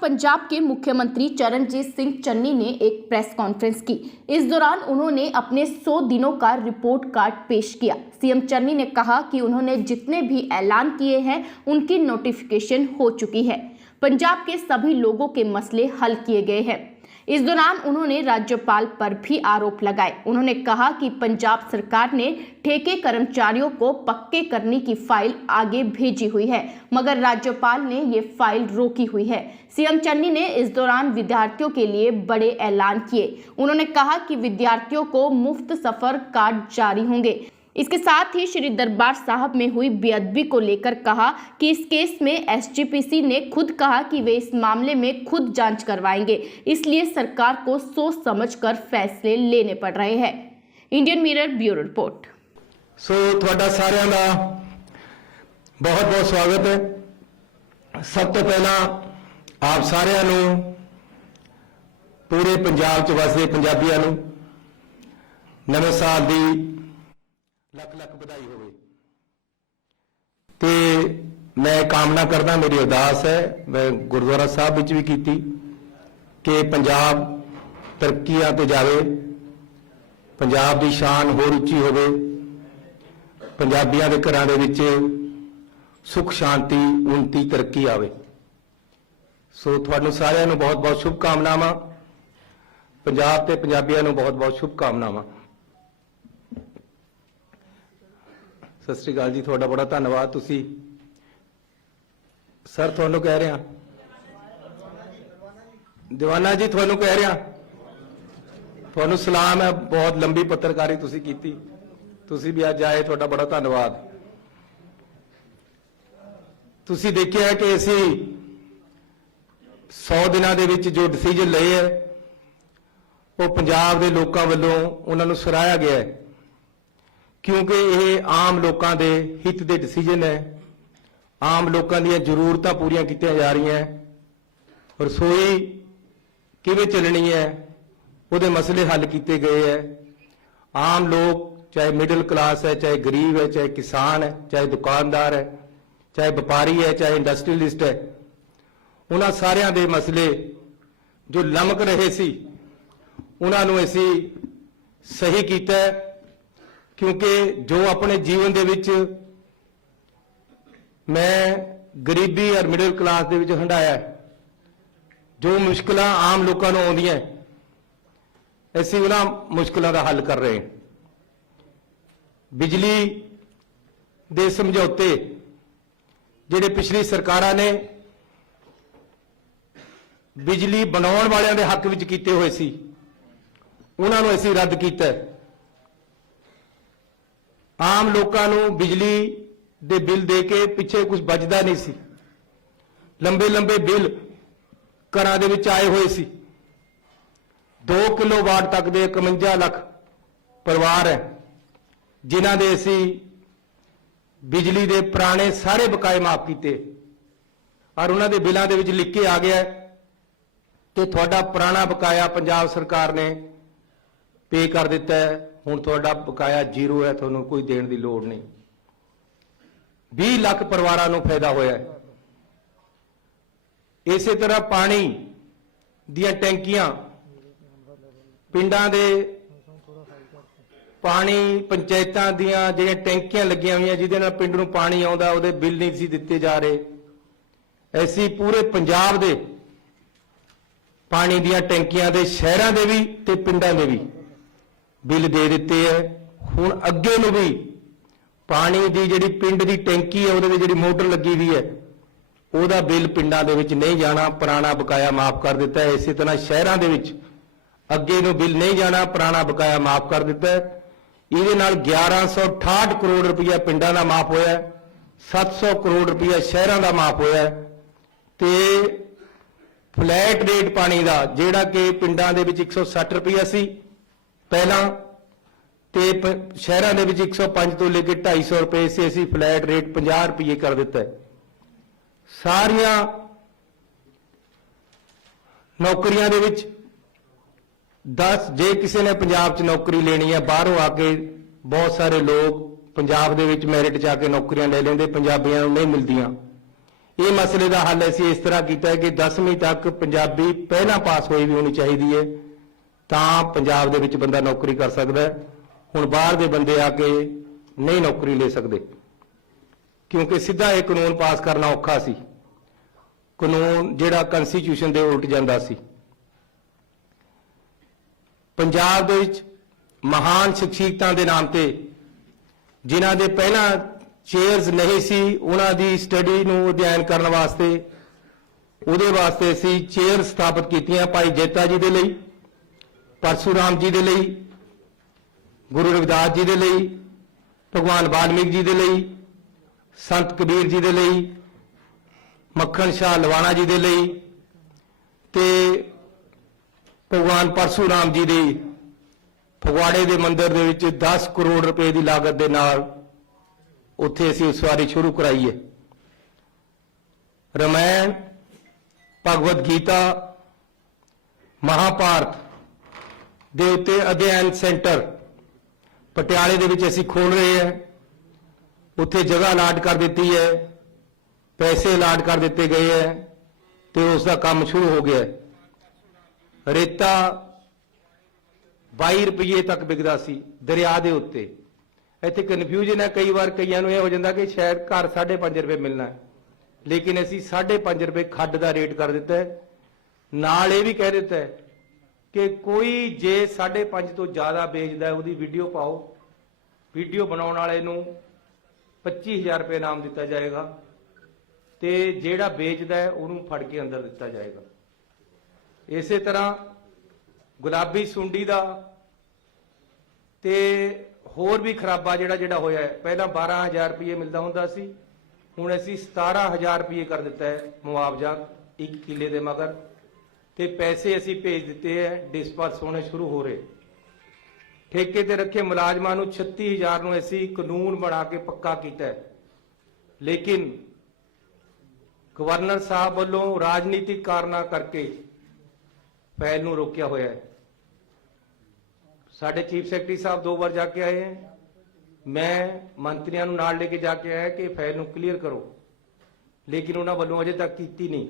पंजाब के मुख्यमंत्री चरणजीत सिंह चन्नी ने एक प्रेस कॉन्फ्रेंस की। इस दौरान उन्होंने अपने 100 दिनों का रिपोर्ट कार्ड पेश किया। सीएम चन्नी ने कहा कि उन्होंने जितने भी ऐलान किए हैं उनकी नोटिफिकेशन हो चुकी है। पंजाब के सभी लोगों के मसले हल किए गए हैं। इस दौरान उन्होंने राज्यपाल पर भी आरोप लगाए। उन्होंने कहा कि पंजाब सरकार ने ठेके कर्मचारियों को पक्के करने की फाइल आगे भेजी हुई है, मगर राज्यपाल ने ये फाइल रोकी हुई है। सीएम चन्नी ने इस दौरान विद्यार्थियों के लिए बड़े ऐलान किए। उन्होंने कहा कि विद्यार्थियों को मुफ्त सफर कार्ड जारी होंगे। इसके साथ ही श्री दरबार साहब में हुई बेअदबी को लेकर कहा कि इस केस में एसजीपीसी ने खुद कहा कि वे इस मामले में खुद जांच करवाएंगे, इसलिए सरकार को सोच समझकर फैसले लेने पड़ रहे हैं। Indian mirror bureau report. ਤੁਹਾਡਾ ਸਾਰਿਆਂ ਦਾ बहुत बहुत स्वागत है। सब तो पहला आप सारिਆਂ ਨੂੰ पूरे पंजाब च वसदे पंजाबियों ਨੂੰ नवे साल ਦੀ ਲੱਖ ਲੱਖ ਵਧਾਈ ਹੋਵੇ ਤੇ मैं कामना करदा, मेरी अरदास है, मैं गुरुद्वारा साहब विच भी कीती कि पंजाब तरक्कियां ते जावे, पंजाब दी शान होर उच्ची होवे, पंजाबियों के घरां दे विच सुख शांति उन्नति तरक्की आवे। सो तुहानू सारिਆਂ ਨੂੰ बहुत बहुत शुभकामनावां। पंजाब ते पंजाबियों ਨੂੰ बहुत बहुत शुभकामनावां। सत श्री अकाल जी, थोड़ा बड़ा धन्यवाद। तुसी सर तुहानू कह रहा दीवाना जी, तुहानू कह रहा, तुहानू सलाम है। बहुत लंबी पत्रकारी तुसी कीती, तुसी भी अज आए, थोड़ा बड़ा धन्यवाद। तुसी देखिया कि असी 100 दिनों के विच जो डिसीजन लए है वो पंजाब के लोगों वालों उन्होंने सराहाया गया है, क्योंकि ये आम लोगों के हित के डिसीजन है। आम लोगों दी जरूरतां पूरियां कीतियां जा रही हैं, रसोई किवें चलनी है उहदे मसले हल किए गए हैं। आम लोग, चाहे मिडिल क्लास है, चाहे गरीब है, चाहे किसान है, चाहे दुकानदार है, चाहे व्यापारी है, चाहे इंडस्ट्रीलिस्ट है, उन्हां सारियां दे मसले जो लमक रहे सी उन्हां नूं असीं सही कीता है, क्योंकि जो अपने जीवन दे विच मैं गरीबी और मिडिल क्लास दे विच हंडाया, जो मुश्किलां आम लोगों नूं आउंदियां असीं उन्हां मुश्किलां दा हल कर रहे हैं। बिजली दे समझौते जिहड़े पिछली सरकारां ने बिजली बनाउण वालियां दे हक विच कीते होए सी, उन्हां नूं असीं रद्द कीता है। आम लोगों नूं बिजली दे बिल दे के पिछे कुछ बचदा नहीं सी। लंबे लंबे बिल घरां दे विच आए होए सी। 2 किलोवाट तक दे 51 लाख परिवार है जिन्हां दे असीं बिजली दे पुराने सारे बकाए माफ कीते और उन्हां दे बिलां दे विच लिख के आ गया कि तुहाडा पुराना बकाया पंजाब सरकार ने पे कर दिता है, हुण तुहाडा बकाया जीरो है, तुहानूं कोई देण दी लोड़ नहीं। 20 लाख परिवारां नूं फायदा होया है। इसे तरह पानी दीयां टैंकियां पिंडां दे पानी पंचायतां दीयां जिहड़ियां टैंकियां लगियां होईयां जिहदे नाल पिंड नूं पानी आउंदा उहदे बिल नहीं सी दित्ते जा रहे। ऐसी पूरे पंजाब दे पानी दीयां टैंकियां दे शहरां दे भी ते पिंडां दे भी बिल दे दिते है। हुण अगे नूं भी पानी दी जिहड़ी पिंड दी टैंकी है उहदे विच जिहड़ी मोटर लगी हुई है ਉਹਦਾ बिल पिंडां दे विच नहीं जाना, पुराना बकाया माफ कर दिता है। इसी तरह शहरां दे विच अगे नूं बिल नहीं जाना, पुराना बकाया माफ कर दिता है। ਇਹਦੇ ਨਾਲ 1168 ਕਰੋੜ ਰੁਪਇਆ ਪਿੰਡਾਂ ਦਾ ਮਾਫ ਹੋਇਆ, 700 ਕਰੋੜ ਰੁਪਇਆ ਸ਼ਹਿਰਾਂ ਦਾ ਮਾਫ ਹੋਇਆ ਤੇ ਫਲੈਟ ਰੇਟ ਪਾਣੀ ਦਾ ਜਿਹੜਾ ਕਿ ਪਿੰਡਾਂ ਦੇ ਵਿੱਚ 160 ਰੁਪਇਆ ਸੀ ਪਹਿਲਾਂ ਤੇ ਸ਼ਹਿਰਾਂ ਦੇ ਵਿੱਚ 105 ਤੋਂ ਲੈ ਕੇ 250 ਰੁਪਏ ਸੀ, ਅਸੀਂ ਫਲੈਟ ਰੇਟ 50 ਰੁਪਏ ਕਰ ਦਿੱਤਾ ਹੈ। ਸਾਰੀਆਂ ਨੌਕਰੀਆਂ ਦੇ ਵਿੱਚ 10 ਜੇ ਕਿਸੇ ਨੇ ਪੰਜਾਬ 'ਚ ਨੌਕਰੀ ਲੈਣੀ ਹੈ, ਬਾਹਰੋਂ ਆ ਕੇ ਬਹੁਤ ਸਾਰੇ ਲੋਕ ਪੰਜਾਬ ਦੇ ਵਿੱਚ ਮੈਰਿਟ 'ਚ ਆ ਕੇ ਨੌਕਰੀਆਂ ਲੈ ਲੈਂਦੇ, ਪੰਜਾਬੀਆਂ ਨੂੰ ਨਹੀਂ ਮਿਲਦੀਆਂ। ਇਹ ਮਸਲੇ ਦਾ ਹੱਲ ਅਸੀਂ ਇਸ ਤਰ੍ਹਾਂ ਕੀਤਾ ਹੈ ਕਿ 10ਵੀਂ ਤੱਕ ਪੰਜਾਬੀ ਪਹਿਲਾਂ ਪਾਸ ਹੋਈ ਵੀ ਹੋਣੀ ਚਾਹੀਦੀ ਹੈ, ਤਾਂ ਪੰਜਾਬ ਦੇ ਵਿੱਚ ਬੰਦਾ ਨੌਕਰੀ ਕਰ ਸਕਦਾ ਹੈ। ਹੁਣ ਬਾਹਰ ਦੇ ਬੰਦੇ ਆ ਕੇ ਨਹੀਂ ਨੌਕਰੀ ਲੈ ਸਕਦੇ, ਕਿਉਂਕਿ ਸਿੱਧਾ ਇਹ ਕਾਨੂੰਨ ਪਾਸ ਕਰਨਾ ਔਖਾ ਸੀ, ਕਾਨੂੰਨ ਜਿਹੜਾ ਕਨਸਟੀਟਿਊਸ਼ਨ ਦੇ ਉਲਟ ਜਾਂਦਾ ਸੀ। ਪੰਜਾਬ ਦੇ ਵਿੱਚ ਮਹਾਨ ਸ਼ਖਸੀਅਤਾਂ ਦੇ ਨਾਮ ਤੇ ਜਿਨ੍ਹਾਂ ਦੇ ਪਹਿਲਾਂ ਚੇਅਰਸ ਨਹੀਂ ਸੀ, ਉਹਨਾਂ ਦੀ ਸਟੱਡੀ ਨੂੰ ਅਧਿਐਨ ਕਰਨ ਵਾਸਤੇ ਉਹਦੇ ਵਾਸਤੇ ਅਸੀਂ ਚੇਅਰ ਸਥਾਪਿਤ ਕੀਤੀਆਂ। ਭਾਈ ਜੇਤਾ ਜੀ ਦੇ ਲਈ, ਪਰਸ਼ੂਰਾਮ ਜੀ ਦੇ ਲਈ, ਗੁਰੂ ਰਵਿਦਾਸ ਜੀ ਦੇ ਲਈ, ਭਗਵਾਨ ਵਾਲਮੀਕ ਜੀ ਦੇ ਲਈ, ਸੰਤ ਕਬੀਰ ਜੀ ਦੇ ਲਈ, ਮੱਖਣ ਸ਼ਾਹ ਲਵਾਣਾ ਜੀ ਦੇ ਲਈ ਤੇ ਭਗਵਾਨ ਪਰਸ਼ੂਰਾਮ ਜੀ ਦੀ ਫਗਵਾੜੇ ਦੇ ਮੰਦਿਰ ਦੇ ਵਿੱਚ 10 ਕਰੋੜ ਰੁਪਏ ਦੀ ਲਾਗਤ ਦੇ ਨਾਲ ਉੱਥੇ ਅਸੀਂ ਉਸਾਰੀ ਸ਼ੁਰੂ ਕਰਾਈ ਹੈ। ਰਾਮਾਇਣ, ਭਗਵਦ ਗੀਤਾ, ਮਹਾਭਾਰਤ ਦੇ ਉੱਤੇ ਅਧਿਐਨ ਸੈਂਟਰ ਪਟਿਆਲੇ ਦੇ ਵਿੱਚ ਅਸੀਂ ਖੋਲ ਰਹੇ ਹਾਂ। ਉੱਥੇ ਜਗ੍ਹਾ ਅਲਾਟ ਕਰ ਦਿੱਤੀ ਹੈ, ਪੈਸੇ ਅਲਾਟ ਕਰ ਦਿੱਤੇ ਗਏ ਹੈ ਤੇ ਉਸ ਦਾ ਕੰਮ ਸ਼ੁਰੂ ਹੋ ਗਿਆ ਹੈ। ਰੇਤਾ 22 ਰੁਪਏ ਤੱਕ ਵਿਕਦਾ ਸੀ ਦਰਿਆ ਦੇ ਉੱਤੇ। ਇੱਥੇ ਕਨਫਿਊਜ਼ਨ ਹੈ, ਕਈ ਵਾਰ ਕਈਆਂ ਨੂੰ ਇਹ ਹੋ ਜਾਂਦਾ ਕਿ ਸ਼ਾਇਦ ਘਰ 5.5 ਰੁਪਏ ਮਿਲਣਾ ਹੈ, ਲੇਕਿਨ ਅਸੀਂ 5.5 ਰੁਪਏ ਖੱਡ ਦਾ ਰੇਟ ਕਰ ਦਿੱਤਾ ਹੈ। ਨਾਲ ਇਹ ਵੀ ਕਹਿ ਦਿੱਤਾ ਹੈ ਕਿ ਕੋਈ ਜੇ 5.5 ਤੋਂ ਜ਼ਿਆਦਾ ਵੇਚਦਾ ਹੈ ਉਹਦੀ ਵੀਡੀਓ ਪਾਓ, ਵੀਡੀਓ ਬਣਾਉਣ ਵਾਲੇ ਨੂੰ 25,000 ਰੁਪਏ ਇਨਾਮ ਦਿੱਤਾ ਜਾਏਗਾ ਤੇ ਜਿਹੜਾ ਵੇਚਦਾ ਹੈ ਉਹਨੂੰ ਫੜ ਕੇ ਅੰਦਰ ਦਿੱਤਾ ਜਾਏਗਾ। ਇਸੇ ਤਰ੍ਹਾਂ ਗੁਲਾਬੀ ਸੁੰਡੀ ਦਾ ਤੇ ਹੋਰ ਵੀ ਖਰਾਬਾ ਜਿਹੜਾ ਹੋਇਆ ਹੈ। ਪਹਿਲਾਂ 12,000 ਰੁਪਏ ਮਿਲਦਾ ਹੁੰਦਾ ਸੀ, ਹੁਣ ਅਸੀਂ 17,000 ਰੁਪਏ ਕਰ ਦਿੱਤਾ ਹੈ ਮੁਆਵਜ਼ਾ 1 ਕਿੱਲੇ ਦੇ ਮਗਰ, ਤੇ ਪੈਸੇ ਅਸੀਂ ਭੇਜ ਦਿੱਤੇ ਹੈ, ਡਿਸਪਰਸ ਹੋਣੇ ਸ਼ੁਰੂ ਹੋ ਰਹੇ। ਠੇਕੇ ਤੇ ਰੱਖੇ ਮੁਲਾਜ਼ਮਾਂ ਨੂੰ 36,000 ਨੂੰ ਅਸੀਂ ਕਾਨੂੰਨ ਬਣਾ ਕੇ ਪੱਕਾ ਕੀਤਾ ਹੈ, ਲੇਕਿਨ ਗਵਰਨਰ ਸਾਹਿਬ ਵੱਲੋਂ ਰਾਜਨੀਤਿਕ ਕਾਰਨਾਂ ਕਰਕੇ ਫਾਈਲ ਨੂੰ ਰੋਕਿਆ ਹੋਇਆ ਹੈ। ਸਾਡੇ ਚੀਫ ਸੈਕਟਰੀ ਸਾਹਿਬ 2 ਵਾਰ ਜਾ ਕੇ ਆਏ हैं, ਮੈਂ ਮੰਤਰੀਆਂ ਨੂੰ ਨਾਲ ਲੈ ਕੇ ਜਾ ਕੇ ਆਇਆ ਕਿ ਫਾਈਲ ਨੂੰ ਕਲੀਅਰ ਕਰੋ, ਲੇਕਿਨ ਉਹਨਾਂ ਵੱਲੋਂ ਅਜੇ ਤੱਕ ਕੀਤੀ ਨਹੀਂ।